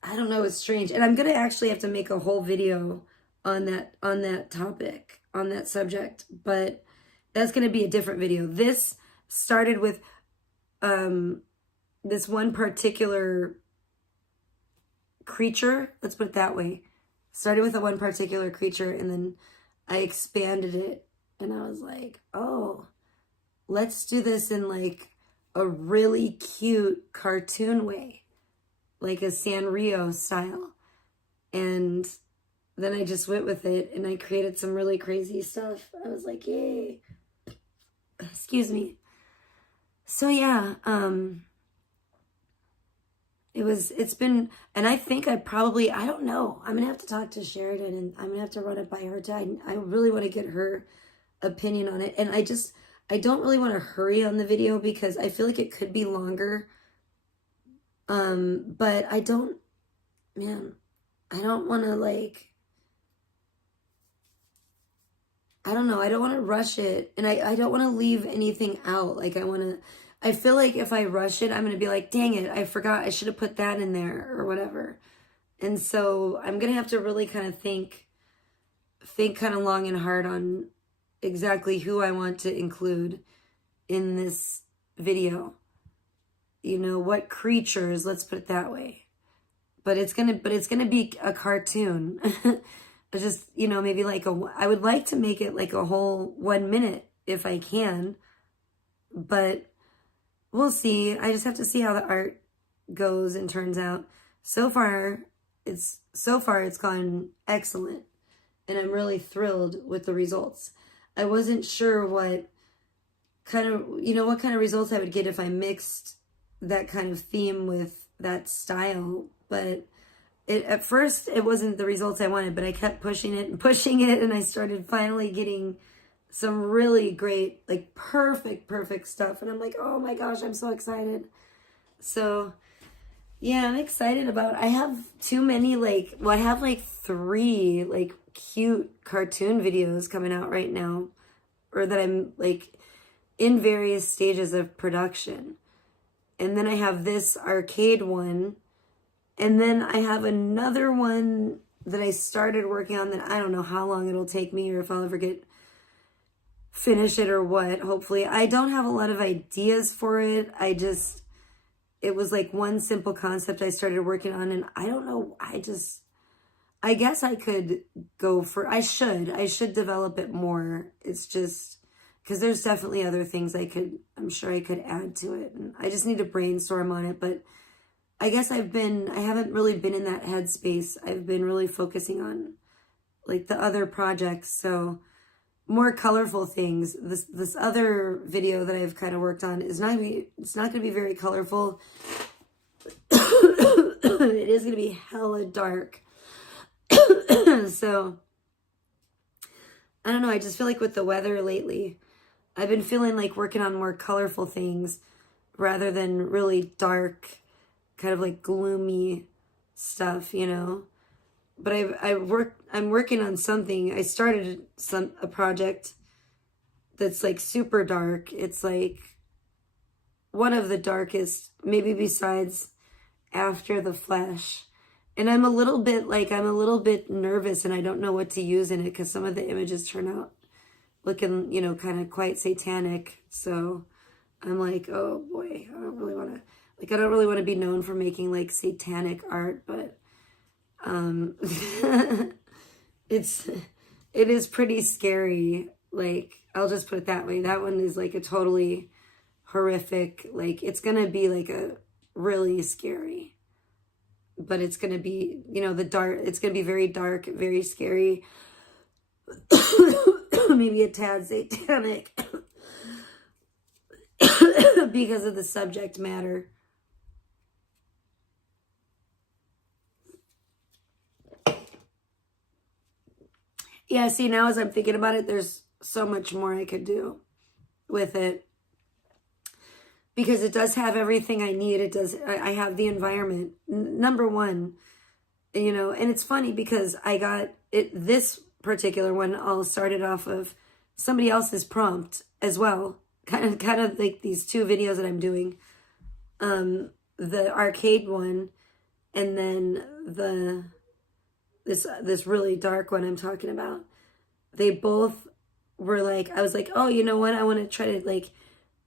I don't know, it's strange. And I'm going to actually have to make a whole video on that topic, on that subject, but that's going to be a different video. This started with this one particular creature, let's put it that way. started with a one particular creature, and then I expanded it, and I was like, oh, let's do this in like a really cute cartoon way, like a Sanrio style. And then I just went with it, and I created some really crazy stuff. I was like, yay. Excuse me. So yeah, it's been, and I think I don't know. I'm gonna have to talk to Sheridan, and I'm gonna have to run it by her too. I really want to get her opinion on it. And I don't really want to hurry on the video because I feel like it could be longer. But I don't want to like, I don't know. I don't want to rush it. And I don't want to leave anything out. Like I feel like if I rush it, I'm going to be like, dang it, I forgot. I should have put that in there or whatever. And so I'm going to have to really kind of think kind of long and hard on exactly who I want to include in this video. You know, what creatures, let's put it that way. But it's going to be a cartoon. Just, you know, maybe like I would like to make it like a whole 1 minute if I can, but we'll see. I just have to see how the art goes and turns out. So far it's gone excellent, and I'm really thrilled with the results. I wasn't sure what kind of results I would get if I mixed that kind of theme with that style, but at first it wasn't the results I wanted, but I kept pushing it, and I started finally getting some really great, like perfect stuff. And I'm like, oh my gosh, I'm so excited. So yeah, I'm excited about it. I have too many, I have like 3 like cute cartoon videos coming out right now, or that I'm like in various stages of production. And then I have this arcade one. And then I have another one that I started working on that I don't know how long it'll take me, or if I'll ever finish it or what, hopefully. I don't have a lot of ideas for it. It was like one simple concept I started working on, and I don't know, I guess I could I should develop it more. It's just, because there's definitely other things I'm sure I could add to it. And I just need to brainstorm on it, but I guess I haven't really been in that headspace. I've been really focusing on like the other projects. So more colorful things. This other video that I've kind of worked on it's not going to be very colorful. It is going to be hella dark. So I don't know. I just feel like with the weather lately, I've been feeling like working on more colorful things rather than really dark, kind of like gloomy stuff, you know. But I'm working on something. I started a project that's like super dark. It's like one of the darkest, maybe besides After the Flesh. And I'm a little bit nervous, and I don't know what to use in it because some of the images turn out looking, you know, kind of quite satanic. So I'm like, oh boy, I don't really want to be known for making like satanic art, but it is pretty scary. Like, I'll just put it that way. That one is like a totally horrific, like it's gonna be like a really scary, but it's gonna be, you know, it's gonna be very dark, very scary, maybe a tad satanic because of the subject matter. Yeah, see, now as I'm thinking about it, there's so much more I could do with it. Because it does have everything I need. I have the environment, number one, you know. And it's funny because I got this particular one all started off of somebody else's prompt as well. Kind of like these 2 videos that I'm doing. The arcade one, and then this really dark one I'm talking about. They both were like, I was like, oh, you know what? I want to try to like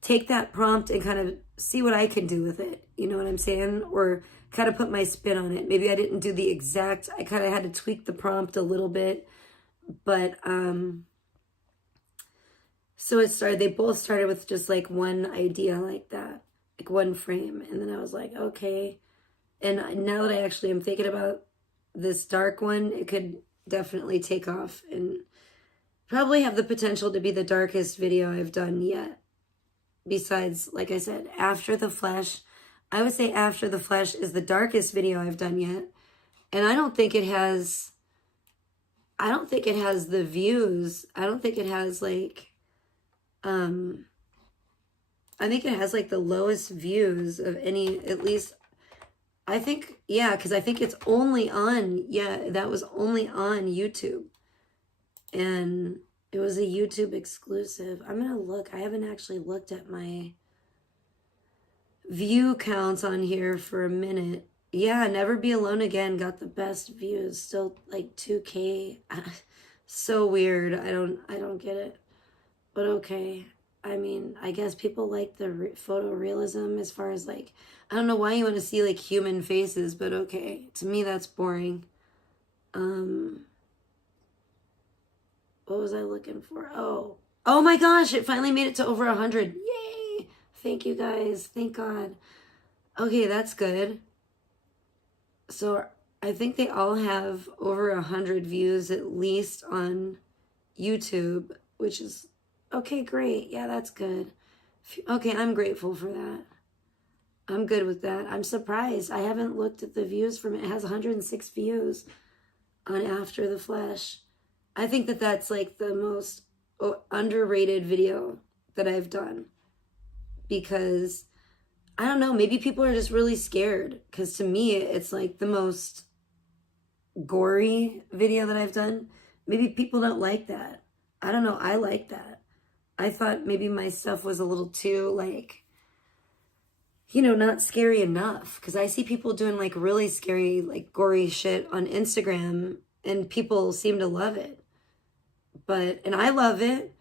take that prompt and kind of see what I can do with it. You know what I'm saying? Or kind of put my spin on it. Maybe I didn't do the exact, I kind of had to tweak the prompt a little bit. But, so they both started with just like one idea like that, like one frame. And then I was like, okay. And now that I actually am thinking about this dark one, it could definitely take off and probably have the potential to be the darkest video I've done yet. Besides, like I said, After the Flesh, I would say After the Flesh is the darkest video I've done yet. And I don't think it has the views. I don't think it has like, I think it has like the lowest views of any, at least, I think, yeah, because I think it's only on, that was only on YouTube. And it was a YouTube exclusive. I'm going to look. I haven't actually looked at my view counts on here for a minute. Yeah, Never Be Alone Again got the best views. Still like 2K. So weird. I don't get it. But okay. I mean, I guess people like the photorealism as far as like, I don't know why you want to see like human faces, but okay. To me, that's boring. What was I looking for? Oh my gosh, it finally made it to over 100. Yay! Thank you guys. Thank God. Okay, that's good. So I think they all have over 100 views at least on YouTube, which is okay, great. Yeah, that's good. Okay, I'm grateful for that. I'm good with that. I'm surprised. I haven't looked at the views from it. It has 106 views on After the Flesh. I think that that's like the most underrated video that I've done because I don't know, maybe people are just really scared because to me it's like the most gory video that I've done. Maybe people don't like that. I don't know. I like that. I thought maybe my stuff was a little too like, you know, not scary enough because I see people doing like really scary, like gory shit on Instagram and people seem to love it. And I love it,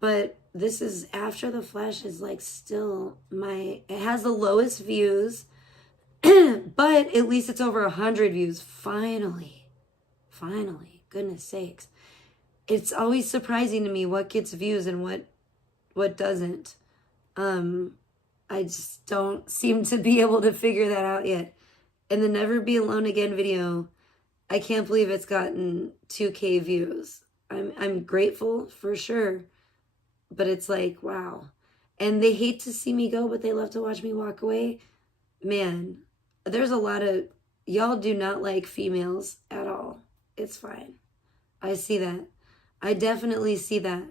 but this is After the Flesh is like still it has the lowest views, but at least it's over 100 views. Finally, goodness sakes. It's always surprising to me what gets views and what doesn't. I just don't seem to be able to figure that out yet. And the Never Be Alone Again video, I can't believe it's gotten 2K views. I'm grateful for sure, but it's like, wow. And they hate to see me go, but they love to watch me walk away. Man, there's a lot of, y'all do not like females at all. It's fine. I see that. I definitely see that.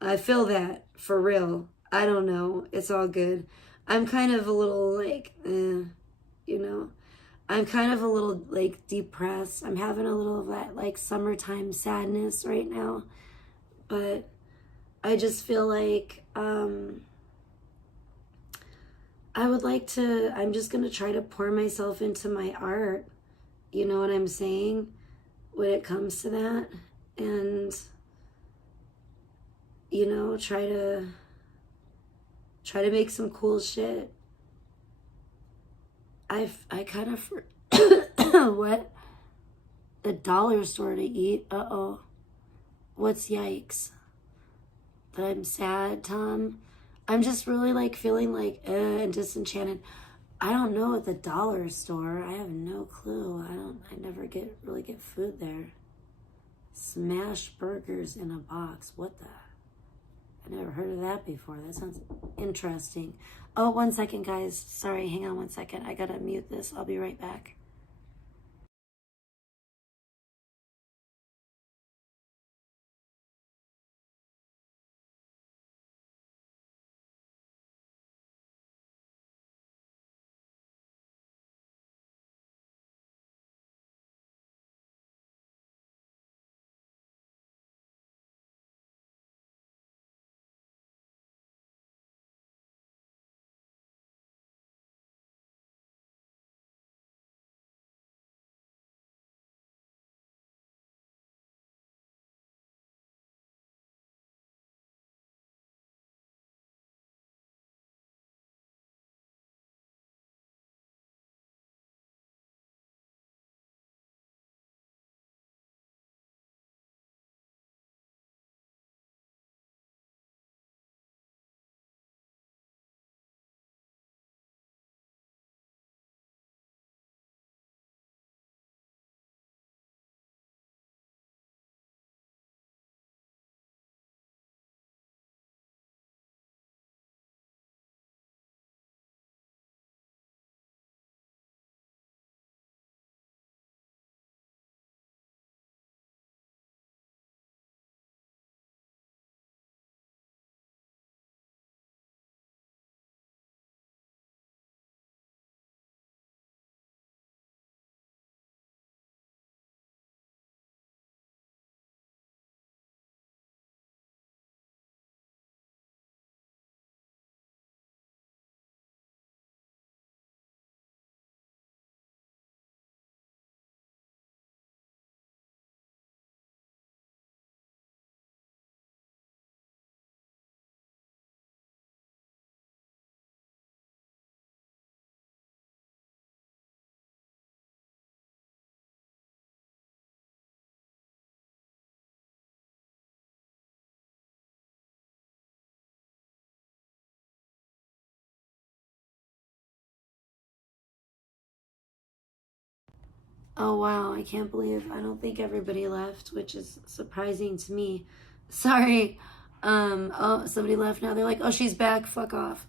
I feel that for real. I don't know. It's all good. I'm kind of a little like, you know. I'm kind of a little like depressed. I'm having a little of that like summertime sadness right now. But I just feel like I would like to, I'm just going to try to pour myself into my art. You know what I'm saying? When it comes to that. And, you know, try to make some cool shit. I kind of, what? The dollar store to eat? Uh-oh. What's yikes? That I'm sad, Tom? I'm just really like feeling like and disenchanted. I don't know at the dollar store. I have no clue. I never really get food there. Smash burgers in a box. What the? I never heard of that before. That sounds interesting. Oh, 1 second, guys. Sorry, hang on 1 second. I gotta mute this. I'll be right back. Oh, wow. I can't believe, I don't think everybody left, which is surprising to me. Sorry. Oh, somebody left now. They're like, oh, she's back. Fuck off.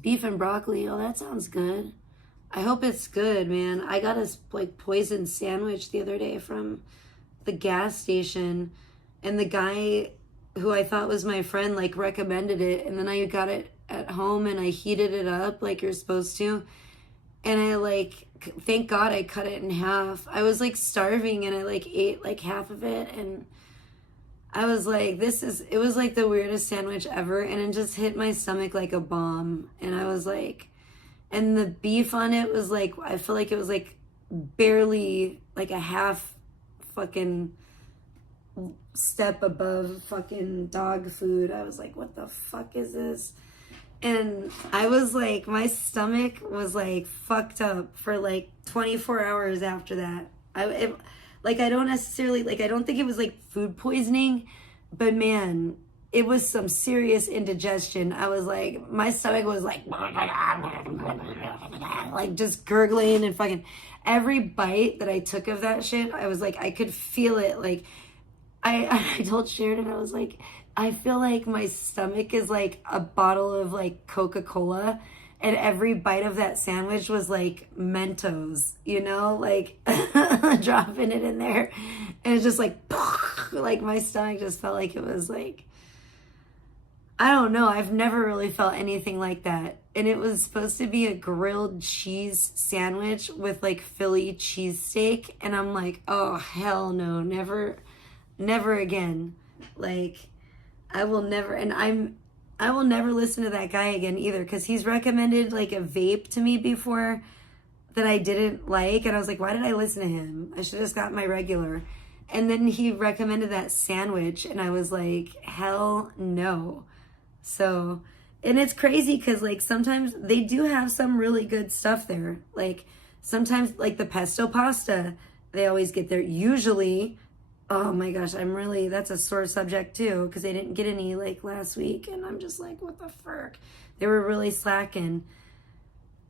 Beef and broccoli. Oh, that sounds good. I hope it's good, man. I got a like poison sandwich the other day from the gas station, and the guy who I thought was my friend like recommended it, and then I got it at home and I heated it up like you're supposed to, and I like, thank God I cut it in half. I was like starving and I like ate like half of it, and I was like, it was like the weirdest sandwich ever, and it just hit my stomach like a bomb. And I was like, and the beef on it was like, I feel like it was like barely like a half fucking step above fucking dog food. I was like, what the fuck is this? And I was like, my stomach was like fucked up for like 24 hours after that. I don't necessarily, like, I don't think it was like food poisoning, but man, it was some serious indigestion. I was like, my stomach was like just gurgling, and fucking every bite that I took of that shit, I was like, I could feel it. Like, I told Sheridan, I was like, I feel like my stomach is like a bottle of like Coca-Cola, and every bite of that sandwich was like Mentos, you know, like dropping it in there. And it's just like my stomach just felt like it was like, I don't know. I've never really felt anything like that. And it was supposed to be a grilled cheese sandwich with like Philly cheesesteak. And I'm like, oh, hell no, never again. Like, I will never, and I will never listen to that guy again either, because he's recommended like a vape to me before that I didn't like, and I was like, why did I listen to him? I should have just got my regular. And then he recommended that sandwich, and I was like, hell no. So, and it's crazy because like sometimes they do have some really good stuff there. Like sometimes like the pesto pasta, they always get there. Usually, oh my gosh, that's a sore subject too, because they didn't get any like last week, and I'm just like, what the fuck? They were really slacking.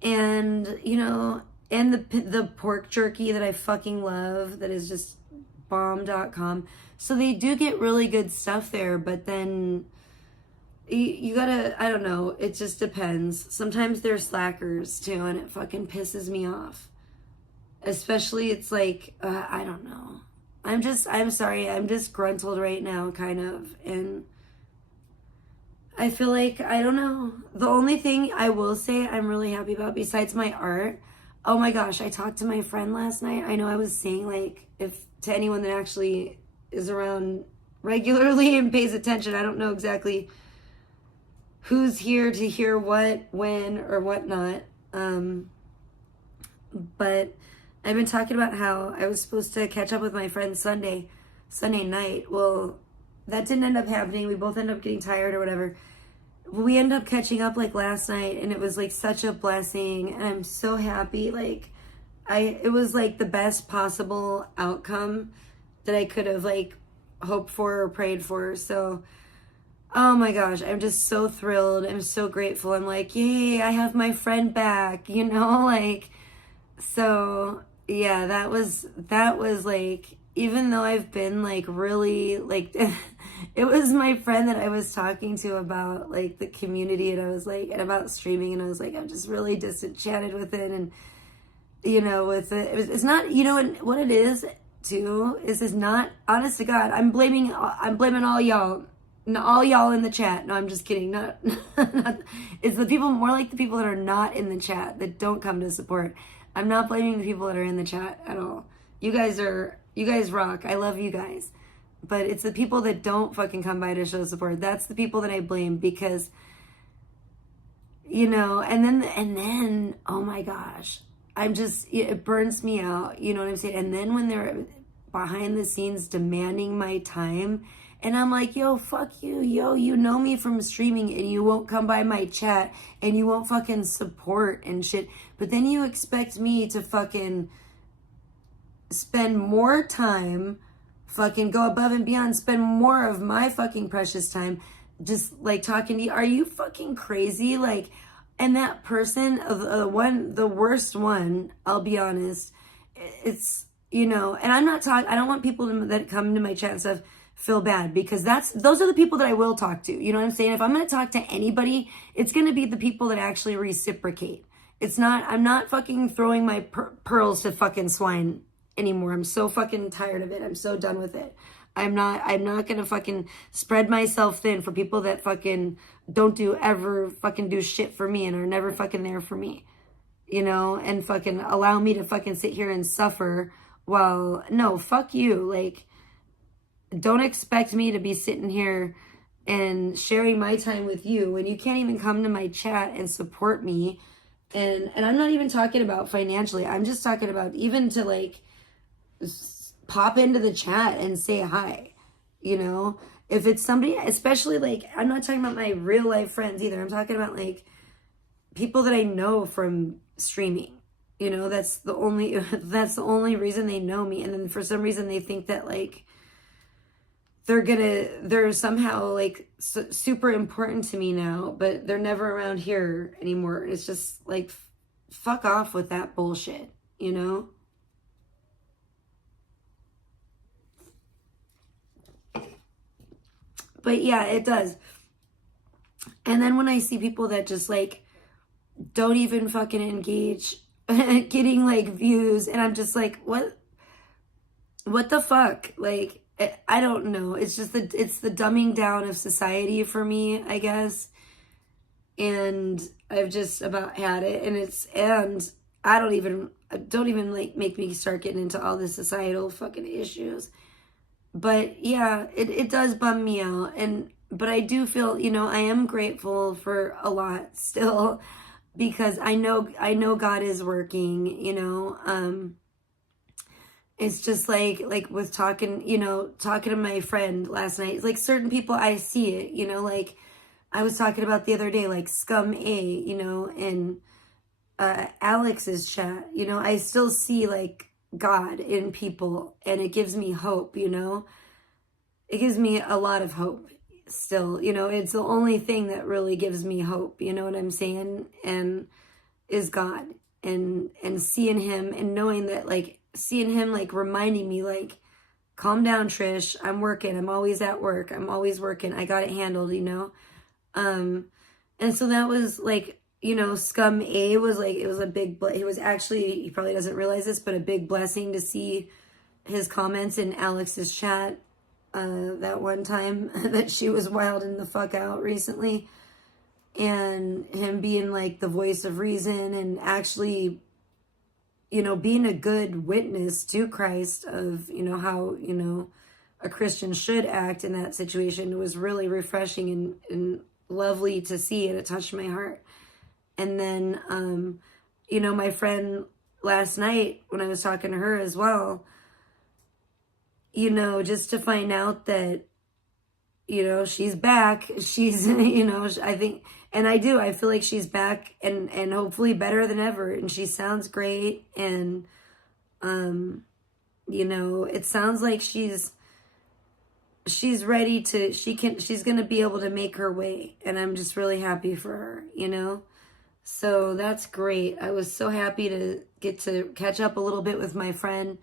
And, you know, and the pork jerky that I fucking love, that is just bomb.com. So they do get really good stuff there, but then you gotta, I don't know, it just depends. Sometimes they're slackers too, and it fucking pisses me off. Especially, it's like, I don't know. I'm sorry, I'm disgruntled right now, kind of, and I feel like, I don't know. The only thing I will say I'm really happy about, besides my art, oh my gosh, I talked to my friend last night. I know I was saying, like, if to anyone that actually is around regularly and pays attention, I don't know exactly who's here to hear what, when, or whatnot, but I've been talking about how I was supposed to catch up with my friend Sunday night. Well, that didn't end up happening. We both ended up getting tired or whatever. We ended up catching up like last night, and it was like such a blessing, and I'm so happy. Like, it was like the best possible outcome that I could have like hoped for or prayed for. So, oh my gosh, I'm just so thrilled. I'm so grateful. I'm like, yay, I have my friend back, you know, like, so yeah, that was like, even though I've been like really like, it was my friend that I was talking to about like the community, and I was like, and about streaming, and I was like, I'm just really disenchanted with it. And, you know, with it, it's not, you know, what it is too, is it's not, honest to God, I'm blaming all y'all. All y'all in the chat. No, I'm just kidding. Not it's the people, more like the people that are not in the chat, that don't come to support. I'm not blaming the people that are in the chat at all. You guys rock. I love you guys. But it's the people that don't fucking come by to show support. That's the people that I blame, because, you know, and then, oh my gosh, it burns me out. You know what I'm saying? And then when they're behind the scenes demanding my time, and I'm like, yo, fuck you, yo, you know me from streaming, and you won't come by my chat, and you won't fucking support and shit. But then you expect me to fucking spend more time, fucking go above and beyond, spend more of my fucking precious time just like talking to you. Are you fucking crazy? Like, and that person, the worst one, I'll be honest, you know, and I'm not talking, I don't want people that come to my chat and stuff feel bad, because those are the people that I will talk to. You know what I'm saying? If I'm going to talk to anybody, it's going to be the people that actually reciprocate. I'm not fucking throwing my pearls to fucking swine anymore. I'm so fucking tired of it. I'm so done with it. I'm not going to fucking spread myself thin for people that fucking don't ever fucking do shit for me and are never fucking there for me, you know, and fucking allow me to fucking sit here and suffer while, no, fuck you. Like, don't expect me to be sitting here and sharing my time with you when you can't even come to my chat and support me. And I'm not even talking about financially. I'm just talking about even to like pop into the chat and say hi, you know? If it's somebody, especially like, I'm not talking about my real life friends either. I'm talking about like people that I know from streaming, you know, that's the only reason they know me. And then for some reason they think that like, they're somehow like super important to me now, but they're never around here anymore. It's just like, fuck off with that bullshit, you know? But yeah, it does. And then when I see people that just like don't even fucking engage getting like views, and I'm just like, what the fuck? Like, I don't know. It's just it's the dumbing down of society for me, I guess. And I've just about had it. And I don't even like make me start getting into all the societal fucking issues. But yeah, it does bum me out. But I do feel, you know, I am grateful for a lot still, because I know God is working, you know. It's just like with talking to my friend last night. It's like certain people, I see it, you know, like I was talking about the other day, like Scum A, you know, and Alex's chat, you know, I still see like God in people, and it gives me hope, you know. It gives me a lot of hope still, you know. It's the only thing that really gives me hope, you know what I'm saying? And is God, and seeing him and knowing that, like, seeing him like reminding me like, calm down, Trish, I'm working, I'm always at work, I'm always working, I got it handled, you know. And so that was like, you know, Scum A was like, it was a big, it was actually, he probably doesn't realize this, but a big blessing to see his comments in Alex's chat that one time that she was wilding the fuck out recently, and him being like the voice of reason and actually, you know, being a good witness to Christ of, you know, how, you know, a Christian should act in that situation. It was really refreshing and lovely to see, and it touched my heart. And then, you know, my friend last night when I was talking to her as well, you know, just to find out that, you know, she's back. She's, you know, I think, and I feel like she's back and hopefully better than ever. And she sounds great. And, you know, it sounds like she's ready to, she's going to be able to make her way. And I'm just really happy for her, you know? So that's great. I was so happy to get to catch up a little bit with my friend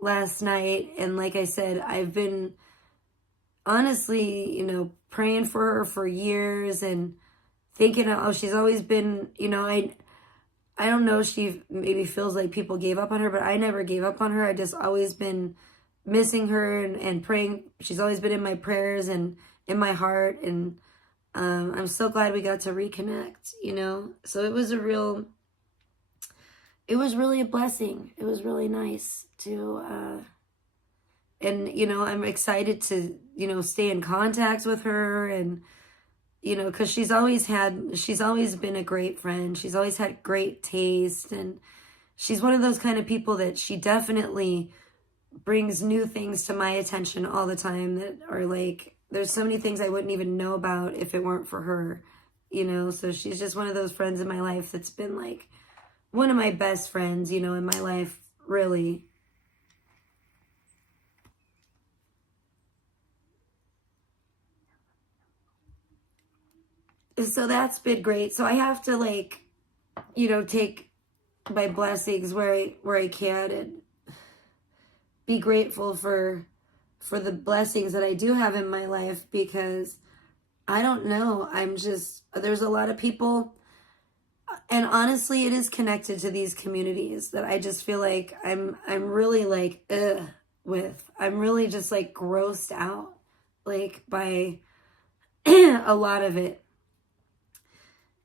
last night. And like I said, I've been honestly, you know, praying for her for years and thinking, oh, she's always been, you know, I don't know, she maybe feels like people gave up on her, but I never gave up on her. I just always been missing her and praying. She's always been in my prayers and in my heart. And I'm so glad we got to reconnect, you know. So it was really a blessing. It was really nice to, and, you know, I'm excited to, you know, stay in contact with her. And, you know, because she's always been a great friend. She's always had great taste. And she's one of those kind of people that she definitely brings new things to my attention all the time that are like, there's so many things I wouldn't even know about if it weren't for her, you know. So she's just one of those friends in my life that's been like one of my best friends, you know, in my life, really. So that's been great. So I have to, like, you know, take my blessings where I can. And be grateful for the blessings that I do have in my life, because I don't know, there's a lot of people, and honestly it is connected to these communities, that I just feel like I'm really like I'm really just like grossed out like by a lot of it.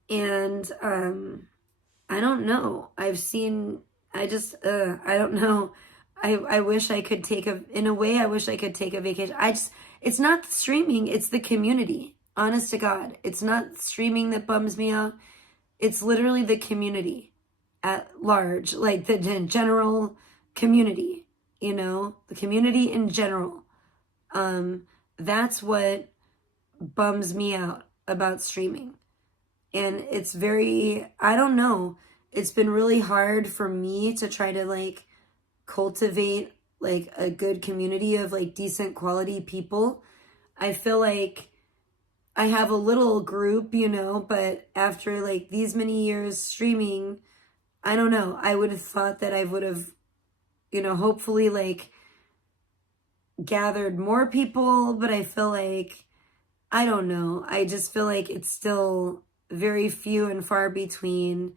And I don't know, I don't know. I wish I could in a way, I wish I could take a vacation. It's not the streaming, it's the community. Honest to God, it's not streaming that bums me out. It's literally the community at large, like the general community, the community in general. That's what bums me out about streaming. And it's I don't know, it's been really hard for me to try to like cultivate like a good community of like decent quality people. I feel like I have a little group, but after like these many years streaming, I don't know, I would have thought that I would have, hopefully like gathered more people, but I feel like, I don't know, I just feel like it's still very few and far between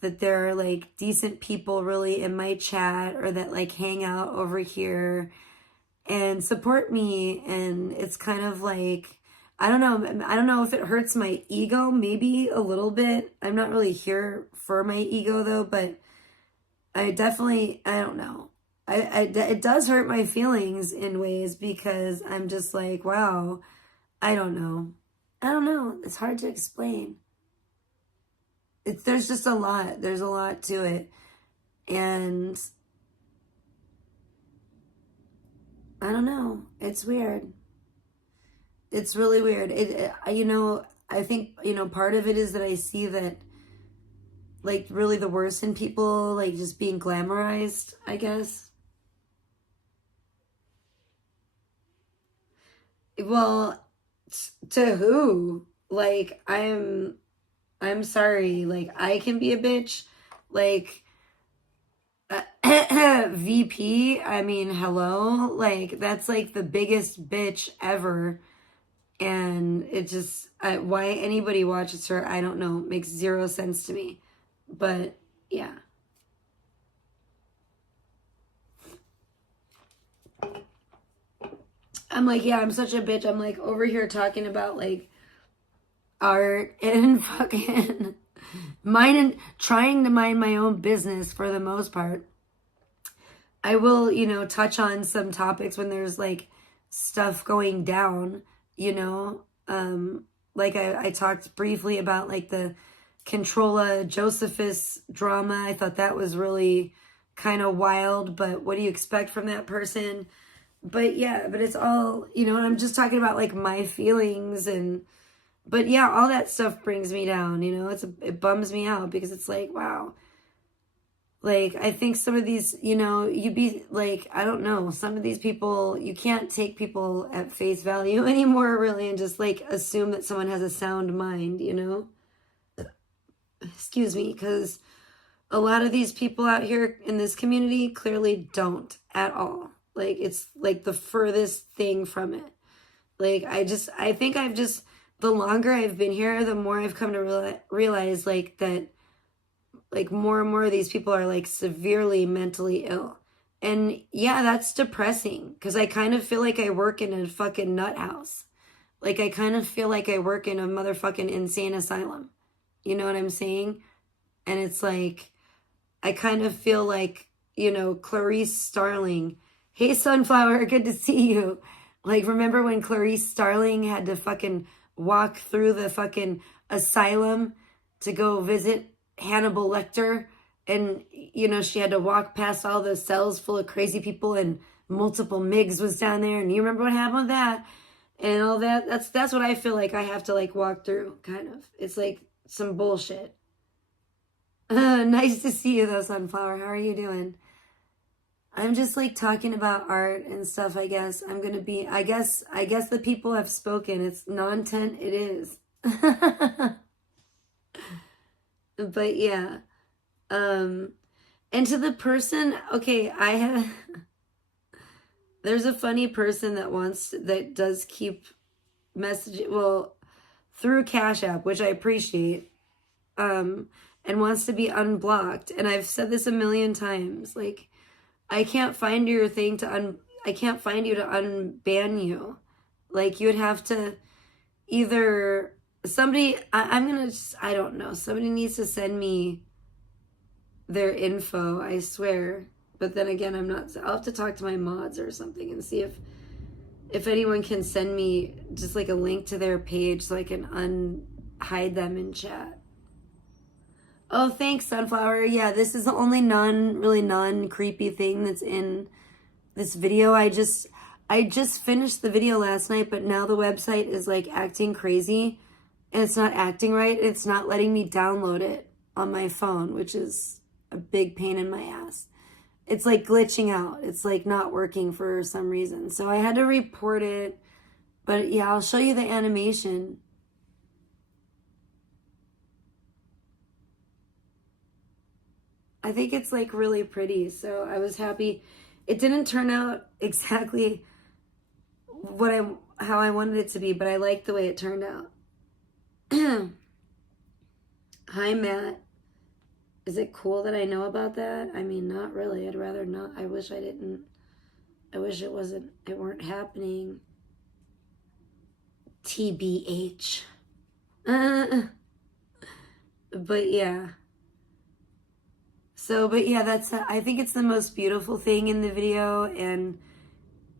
that there are like decent people really in my chat, or that like hang out over here and support me. And it's kind of like, I don't know if it hurts my ego, maybe a little bit. I'm not really here for my ego though, but I don't know. It does hurt my feelings in ways, because I'm just like, wow, I don't know. It's hard to explain. There's just a lot. There's a lot to it. And I don't know. It's weird. It's really weird. I think, part of it is that I see that like really the worst in people like just being glamorized, I guess. Well, to who? Like, I'm sorry. Like, I can be a bitch. Like, VP, I mean, hello? Like, that's like the biggest bitch ever. And it just, why anybody watches her, I don't know. It makes zero sense to me. But, yeah. I'm like, yeah, I'm such a bitch. I'm like over here talking about like art and fucking trying to mind my own business for the most part. I will, touch on some topics when there's like stuff going down, like I talked briefly about like the Controlla Josephus drama. I thought that was really kind of wild, but what do you expect from that person? But yeah, but it's all, and I'm just talking about like my feelings but yeah, all that stuff brings me down, it bums me out, because it's like, wow. Like, I think some of these, you'd be like, I don't know, some of these people, you can't take people at face value anymore, really, and just like assume that someone has a sound mind, Excuse me, because a lot of these people out here in this community clearly don't at all. Like, it's like the furthest thing from it. Like, I think the longer I've been here, the more I've come to realize like that, like more and more of these people are like severely mentally ill. And yeah, that's depressing, because I kind of feel like I work in a fucking nut house. Like, I kind of feel like I work in a motherfucking insane asylum. You know what I'm saying? And it's like, I kind of feel like, Clarice Starling. Hey, Sunflower, good to see you. Like, remember when Clarice Starling had to fucking walk through the fucking asylum to go visit Hannibal Lecter? And, she had to walk past all the cells full of crazy people, and multiple MIGs was down there. And you remember what happened with that? And all that. That's what I feel like I have to, like, walk through, kind of. It's like some bullshit. Nice to see you, though, Sunflower. How are you doing? I'm just like talking about art and stuff, I guess. I guess the people have spoken. It's Nontent, it is. But yeah. And to the person, okay, There's a funny person that does keep messaging, well, through Cash App, which I appreciate, and wants to be unblocked. And I've said this a million times. Like, I can't find your thing I can't find you to unban you. Like, you would have to either somebody, I'm gonna just, I don't know. Somebody needs to send me their info, I swear. But then again, I'll have to talk to my mods or something and see if anyone can send me just like a link to their page so I can unhide them in chat. Oh, thanks, Sunflower. Yeah, this is the only really non-creepy thing that's in this video. I just finished the video last night, but now the website is like acting crazy and it's not acting right. It's not letting me download it on my phone, which is a big pain in my ass. It's like glitching out. It's like not working for some reason. So I had to report it, but yeah, I'll show you the animation. I think it's like really pretty, so I was happy. It didn't turn out exactly how I wanted it to be, but I liked the way it turned out. Hi, Matt. Is it cool that I know about that? I mean, not really. I'd rather not. I wish I didn't. I wish it weren't happening. TBH. But yeah. So, but yeah, I think it's the most beautiful thing in the video, and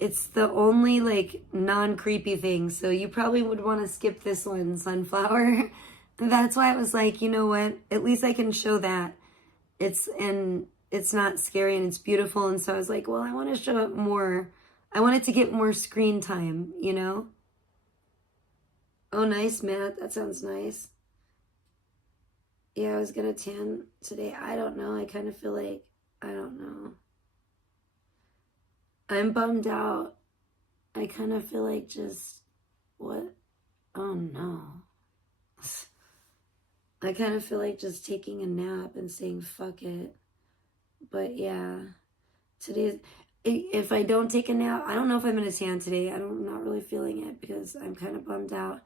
it's the only like non-creepy thing. So you probably would want to skip this one, Sunflower. That's why I was like, you know what? At least I can show that. It's not scary and it's beautiful. And so I was like, well, I want to show it more. I want it to get more screen time, you know? Oh, nice, Matt. That sounds nice. Yeah, I was gonna tan today. I don't know. I kind of feel like, I don't know. I'm bummed out. I kind of feel like what? Oh no. I kind of feel like just taking a nap and saying fuck it. But yeah, if I don't take a nap, I don't know if I'm gonna tan today. I'm not really feeling it because I'm kind of bummed out.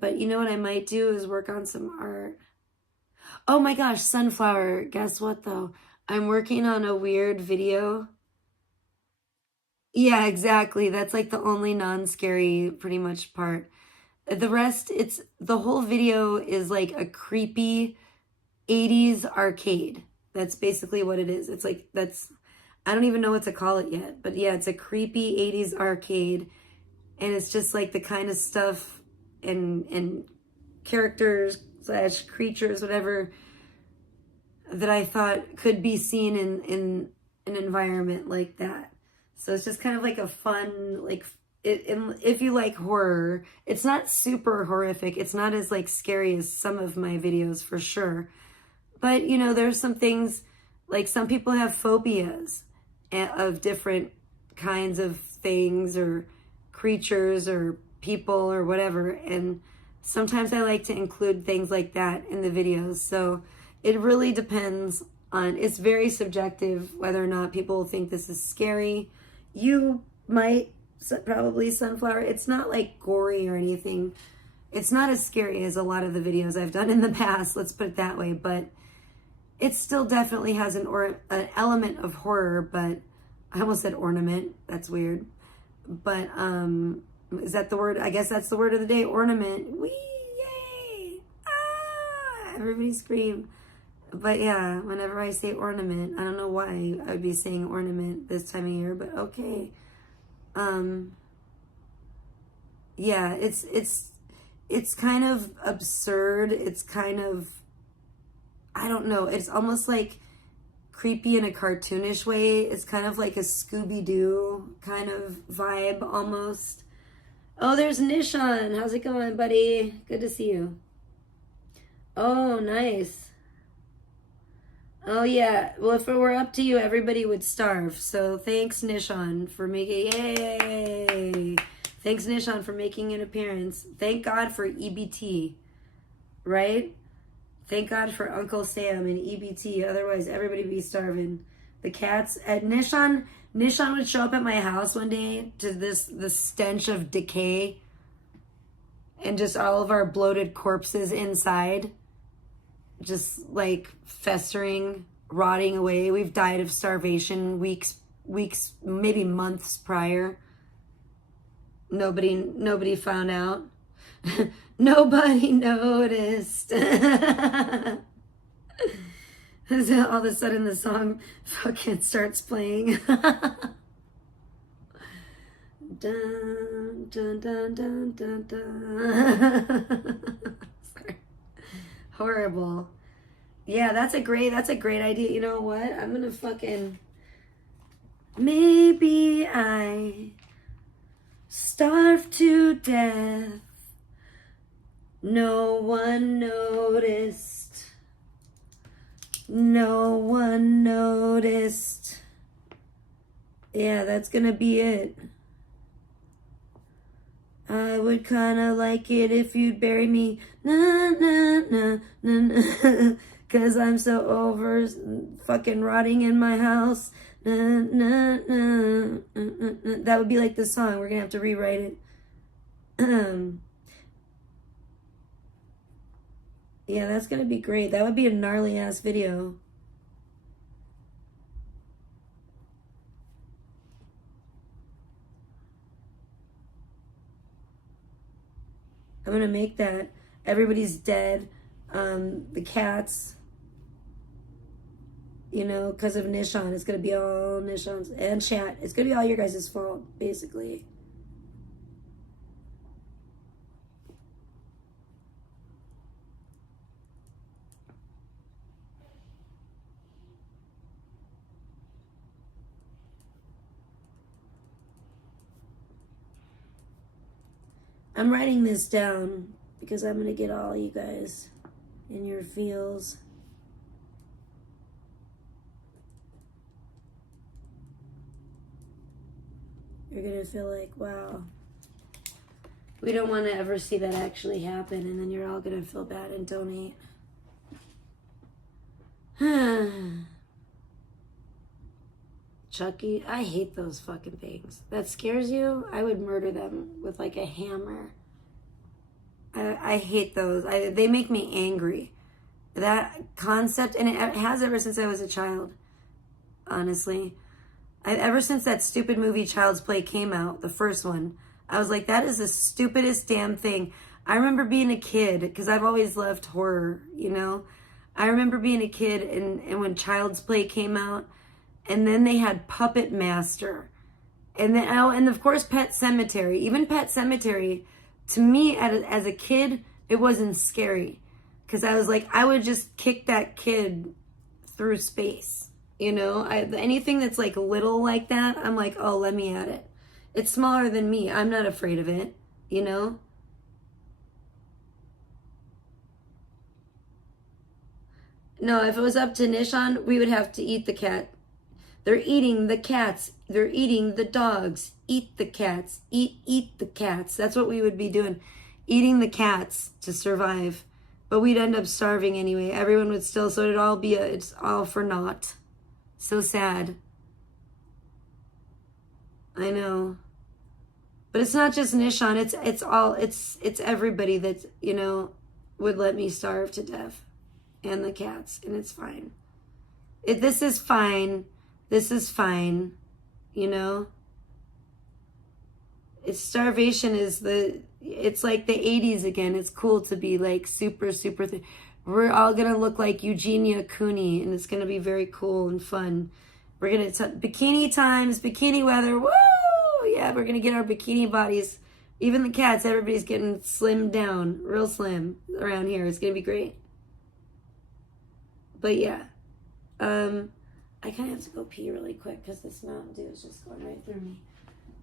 But you know what I might do is work on some art. Oh my gosh, Sunflower, guess what though? I'm working on a weird video. Yeah, exactly. That's like the only non-scary pretty much part. The rest, the whole video is like a creepy 80s arcade. That's basically what it is. It's like, I don't even know what to call it yet. But yeah, it's a creepy 80s arcade. And it's just like the kind of stuff and characters / creatures, whatever, that I thought could be seen in an environment like that. So it's just kind of like a fun, like, if you like horror, it's not super horrific. It's not as like scary as some of my videos for sure. But you know, there's some things, like some people have phobias of different kinds of things or creatures or people or whatever. And sometimes I like to include things like that in the videos. So it really depends on, it's very subjective whether or not people think this is scary. You might probably, Sunflower. It's not like gory or anything. It's not as scary as a lot of the videos I've done in the past, let's put it that way, but it still definitely has an element of horror. But I almost said ornament. That's weird. But is that the word? I guess that's the word of the day, ornament. Wee, yay! Ah! Everybody scream. But yeah, whenever I say ornament, I don't know why I would be saying ornament this time of year, but okay. Yeah, it's kind of absurd. It's kind of, I don't know. It's almost like creepy in a cartoonish way. It's kind of like a Scooby-Doo kind of vibe almost. Oh, there's Nishon. How's it going, buddy? Good to see you. Oh, nice. Oh, yeah. Well, if it were up to you, everybody would starve. So thanks, Nishon, for making... Yay! Thanks, Nishon, for making an appearance. Thank God for EBT, right? Thank God for Uncle Sam and EBT. Otherwise, everybody would be starving. The cats... Nishon Nishan would show up at my house one day to the stench of decay and just all of our bloated corpses inside, just like festering, rotting away. We've died of starvation weeks, maybe months prior. Nobody found out. Nobody noticed. So all of a sudden the song fucking starts playing. Dun, dun, dun, dun, dun, dun. Sorry. Horrible. Yeah, that's a great idea. You know what? I'm gonna fucking, maybe I starved to death. No one noticed. No one noticed. Yeah, that's gonna be it. I would kinda like it if you'd bury me. Na na na na na. Cause I'm so over fucking rotting in my house. Na na na. That would be like the song. We're gonna have to rewrite it. Yeah, that's gonna be great. That would be a gnarly ass video. I'm gonna make that. Everybody's dead. The cats, you know, because of Nishan. It's gonna be all Nishan's and chat. It's gonna be all your guys' fault, basically. I'm writing this down because I'm going to get all you guys in your feels. You're going to feel like, wow, we don't want to ever see that actually happen, and then you're all going to feel bad and donate. Chucky, I hate those fucking things. That scares you? I would murder them with like a hammer. I hate those. They make me angry. That concept, and it has ever since I was a child, honestly. Ever since that stupid movie Child's Play came out, the first one, I was like, that is the stupidest damn thing. I remember being a kid, because I've always loved horror, you know? I remember being a kid, and when Child's Play came out, and then they had Puppet Master. And then, oh, and of course, Pet Sematary. Even Pet Sematary, to me, as a kid, it wasn't scary. Because I was like, I would just kick that kid through space. You know? Anything that's like little like that, I'm like, oh, let me at it. It's smaller than me. I'm not afraid of it. You know? No, if it was up to Nishan, we would have to eat the cat. They're eating the cats. They're eating the dogs. Eat the cats. Eat the cats. That's what we would be doing. Eating the cats to survive. But we'd end up starving anyway. Everyone would still, so it'd all be it's all for naught. So sad. I know. But it's not just Nishan. It's everybody that, you know, would let me starve to death. And the cats. And it's fine. This is fine. This is fine, you know? Starvation is it's like the 80s again. It's cool to be like super thin. We're all gonna look like Eugenia Cooney, and it's gonna be very cool and fun. We're gonna, bikini times, bikini weather, woo! Yeah, we're gonna get our bikini bodies. Even the cats, everybody's getting slimmed down, real slim around here. It's gonna be great. But yeah, I kind of have to go pee really quick because this Mountain Dew is just going right through me.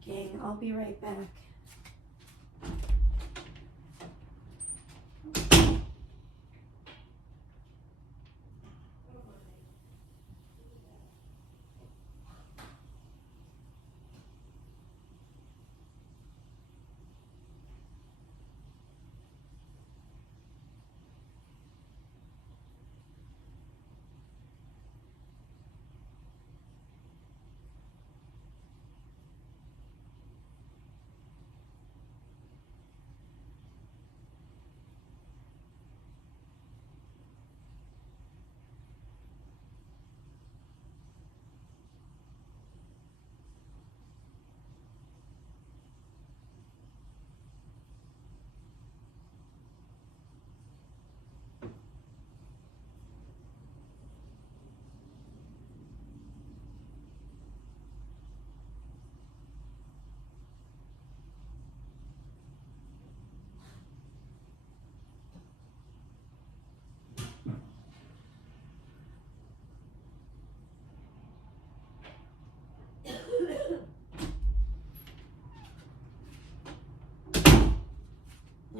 Gang, I'll be right back.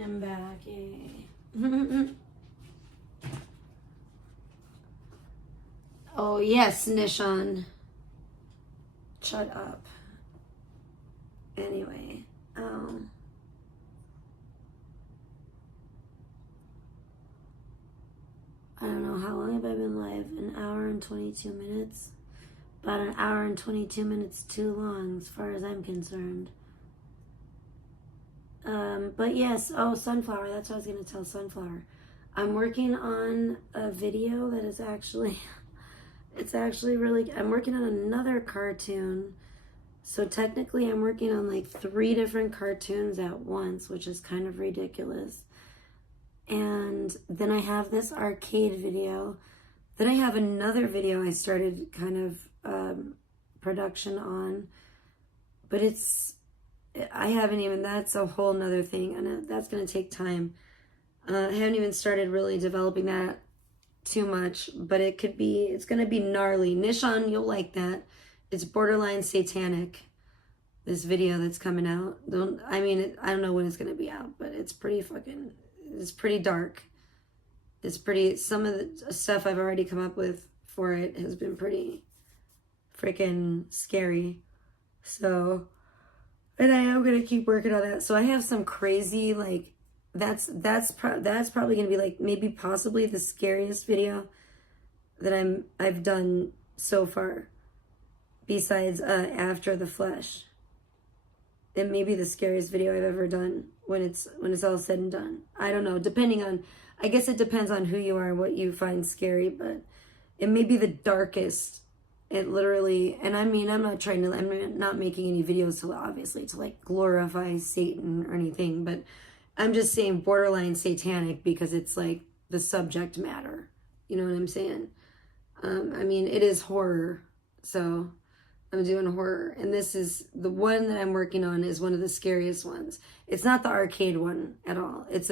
I'm back, yay. Oh, yes, Nishan. Shut up. Anyway, I don't know, how long have I been live? An hour and 22 minutes? About an hour and 22 minutes too long, as far as I'm concerned. But yes, oh, Sunflower, that's what I was going to tell Sunflower. I'm working on a video that is actually, it's actually really, I'm working on another cartoon. So technically I'm working on like 3 different cartoons at once, which is kind of ridiculous. And then I have this arcade video. Then I have another video I started kind of production on. But I haven't even, that's a whole nother thing. And that's going to take time. I haven't even started really developing that too much. But it's going to be gnarly. Nishan, you'll like that. It's borderline satanic, this video that's coming out. I don't know when it's going to be out, but it's pretty dark. Some of the stuff I've already come up with for it has been pretty freaking scary. So, and I am going to keep working on that. So I have some crazy, like, that's probably going to be like maybe possibly the scariest video that I've done so far. Besides After the Flesh. It may be the scariest video I've ever done when it's all said and done. I don't know, I guess it depends on who you are and what you find scary, but it may be the darkest. It literally, and I'm not making any videos to like glorify Satan or anything, but I'm just saying borderline satanic because it's like the subject matter. You know what I'm saying? It is horror, so I'm doing horror, and this is the one that I'm working on is one of the scariest ones. It's not the arcade one at all. It's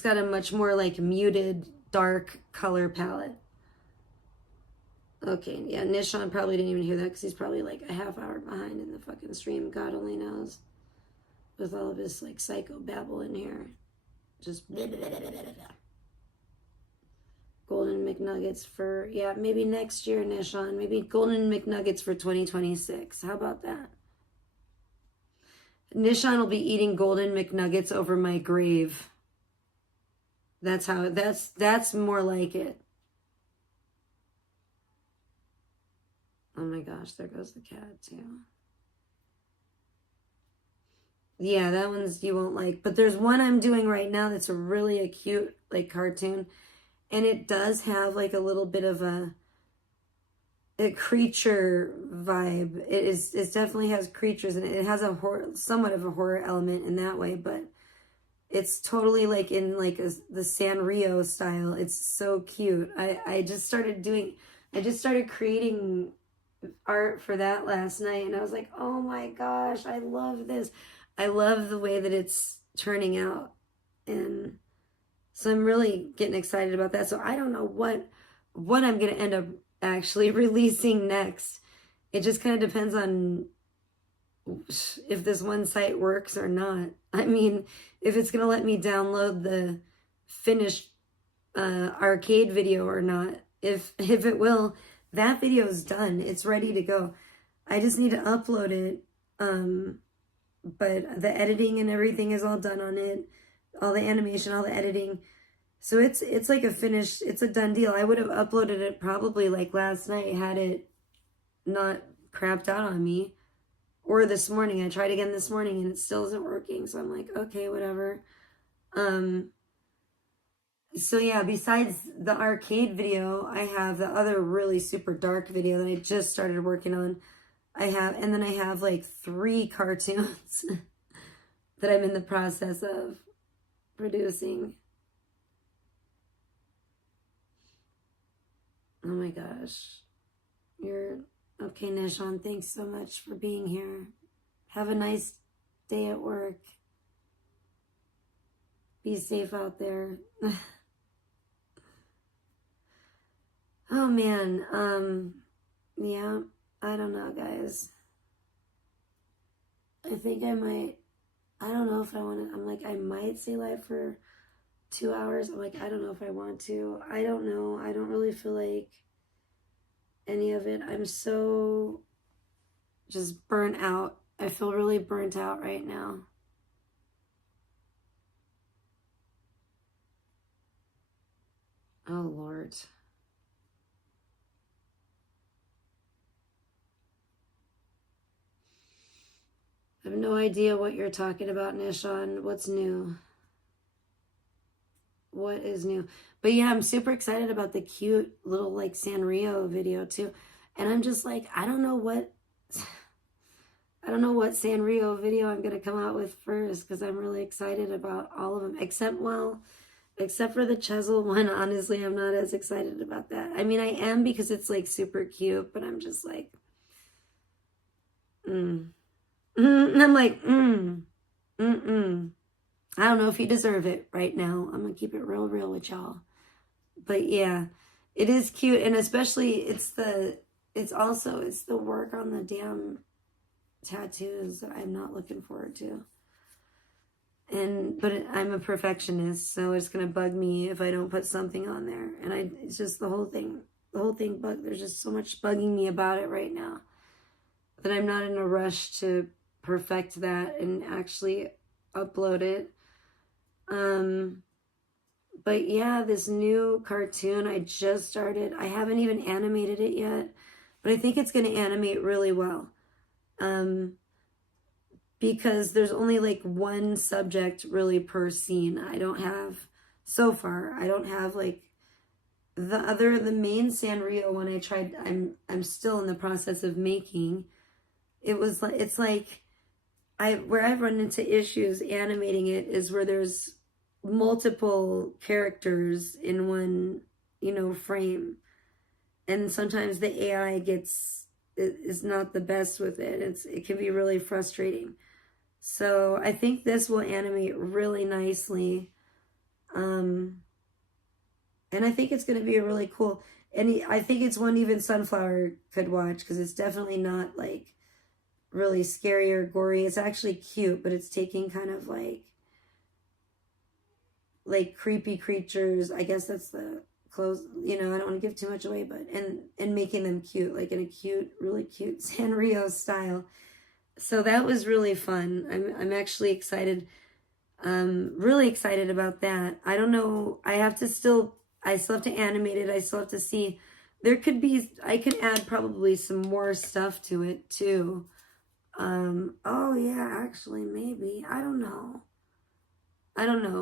got a much more like muted, dark color palette. Okay, yeah, Nishan probably didn't even hear that because he's probably like a half hour behind in the fucking stream. God only knows. With all of his like psycho babble in here. Just blah, blah, blah, blah, blah, blah. Golden McNuggets for, yeah, maybe next year, Nishan. Maybe Golden McNuggets for 2026. How about that? Nishan will be eating Golden McNuggets over my grave. That's more like it. Oh my gosh, there goes the cat too. Yeah, that one's you won't like. But there's one I'm doing right now that's a cute like cartoon. And it does have like a little bit of a creature vibe. It definitely has creatures in it. It has somewhat of a horror element in that way, but it's totally like in like the Sanrio style. It's so cute. I just started creating art for that last night, and I was like, oh my gosh, I love this. I love the way that it's turning out, and so I'm really getting excited about that. So I don't know what I'm going to end up actually releasing next. It just kind of depends on if this one site works or not. If it's going to let me download the finished arcade video or not. If it will, that video is done. It's ready to go. I just need to upload it. But the editing and everything is all done on it. All the animation, all the editing. So it's like it's a done deal. I would have uploaded it probably like last night had it not crapped out on me. Or this morning. I tried again this morning and it still isn't working. So I'm like, okay, whatever. So yeah, besides the arcade video, I have the other really super dark video that I just started working on. And then I have like 3 cartoons that I'm in the process of producing. Oh my gosh. You're okay, Nishan. Thanks so much for being here. Have a nice day at work. Be safe out there. Oh man. Yeah, I don't know, guys. I think I might I don't know if I want to. I'm like, I might stay live for 2 hours. I'm like, I don't know if I want to. I don't know. I don't really feel like any of it. I'm so just burnt out. I feel really burnt out right now. Oh, Lord. I have no idea what you're talking about, Nishan. What's new? What is new? But yeah, I'm super excited about the cute little like Sanrio video too. And I'm just like, I don't know what Sanrio video I'm going to come out with first, because I'm really excited about all of them. Except for the Chesil one. Honestly, I'm not as excited about that. I mean, I am, because it's like super cute, but I'm just like, And I'm like, I don't know if you deserve it right now. I'm going to keep it real with y'all. But yeah, it is cute. And especially it's the work on the damn tattoos that I'm not looking forward to. But I'm a perfectionist, so it's going to bug me if I don't put something on there. And it's just the whole thing there's just so much bugging me about it right now that I'm not in a rush to perfect that and actually upload it. But yeah, this new cartoon I just started. I haven't even animated it yet, but I think it's going to animate really well. Because there's only like one subject really per scene. I don't have like the main Sanrio one I tried. I'm still in the process of making. Where I've run into issues animating it is where there's multiple characters in one, frame. And sometimes the AI is not the best with it. It can be really frustrating. So I think this will animate really nicely. And I think it's going to be really cool. And I think it's one even Sunflower could watch, because it's definitely not like really scary or gory. It's actually cute, but it's taking kind of like creepy creatures. I guess that's the close, I don't want to give too much away, but and making them cute, like in a cute, really cute Sanrio style. So that was really fun. I'm actually excited. Really excited about that. I don't know. I still have to animate it. I still have to see. I could add probably some more stuff to it too. Oh yeah, actually maybe. I don't know.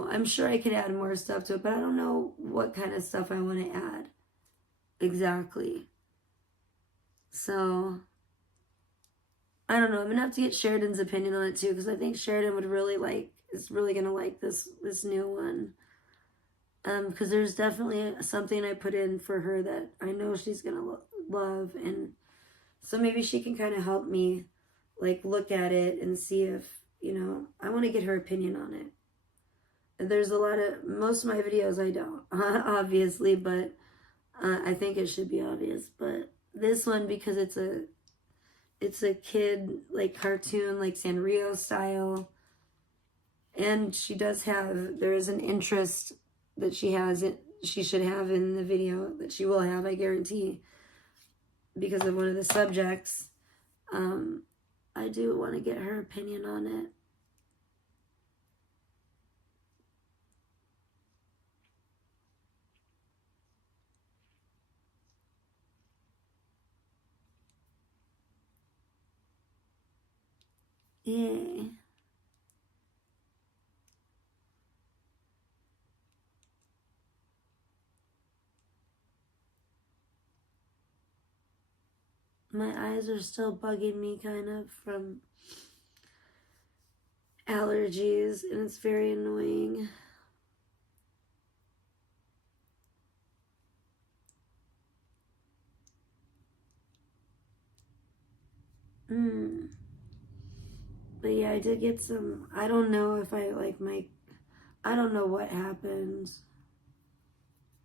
I'm sure I could add more stuff to it, but I don't know what kind of stuff I want to add exactly. So I don't know. I'm gonna have to get Sheridan's opinion on it too, because I think Sheridan is really gonna like this new one. Because there's definitely something I put in for her that I know she's gonna love, and so maybe she can kind of help me look at it and see if I want to get her opinion on it. There's most of my videos I don't, obviously, but I think it should be obvious. But this one, because it's a kid cartoon, Sanrio style, and there is an interest that she should have in the video, that she will have, I guarantee, because of one of the subjects. I do want to get her opinion on it. Yeah. My eyes are still bugging me kind of from allergies, and it's very annoying. But yeah, I did get some, I don't know if I I don't know what happened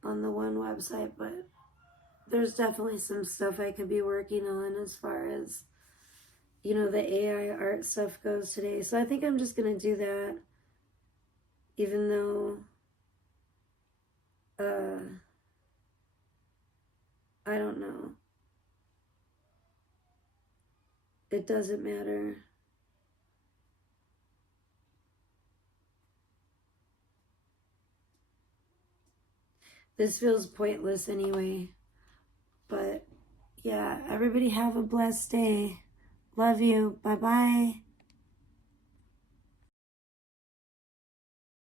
on the one website, but there's definitely some stuff I could be working on as far as you know, the AI art stuff goes today. So I think I'm just going to do that, even though I don't know. It doesn't matter. This feels pointless anyway. But yeah, everybody have a blessed day. Love you. Bye-bye.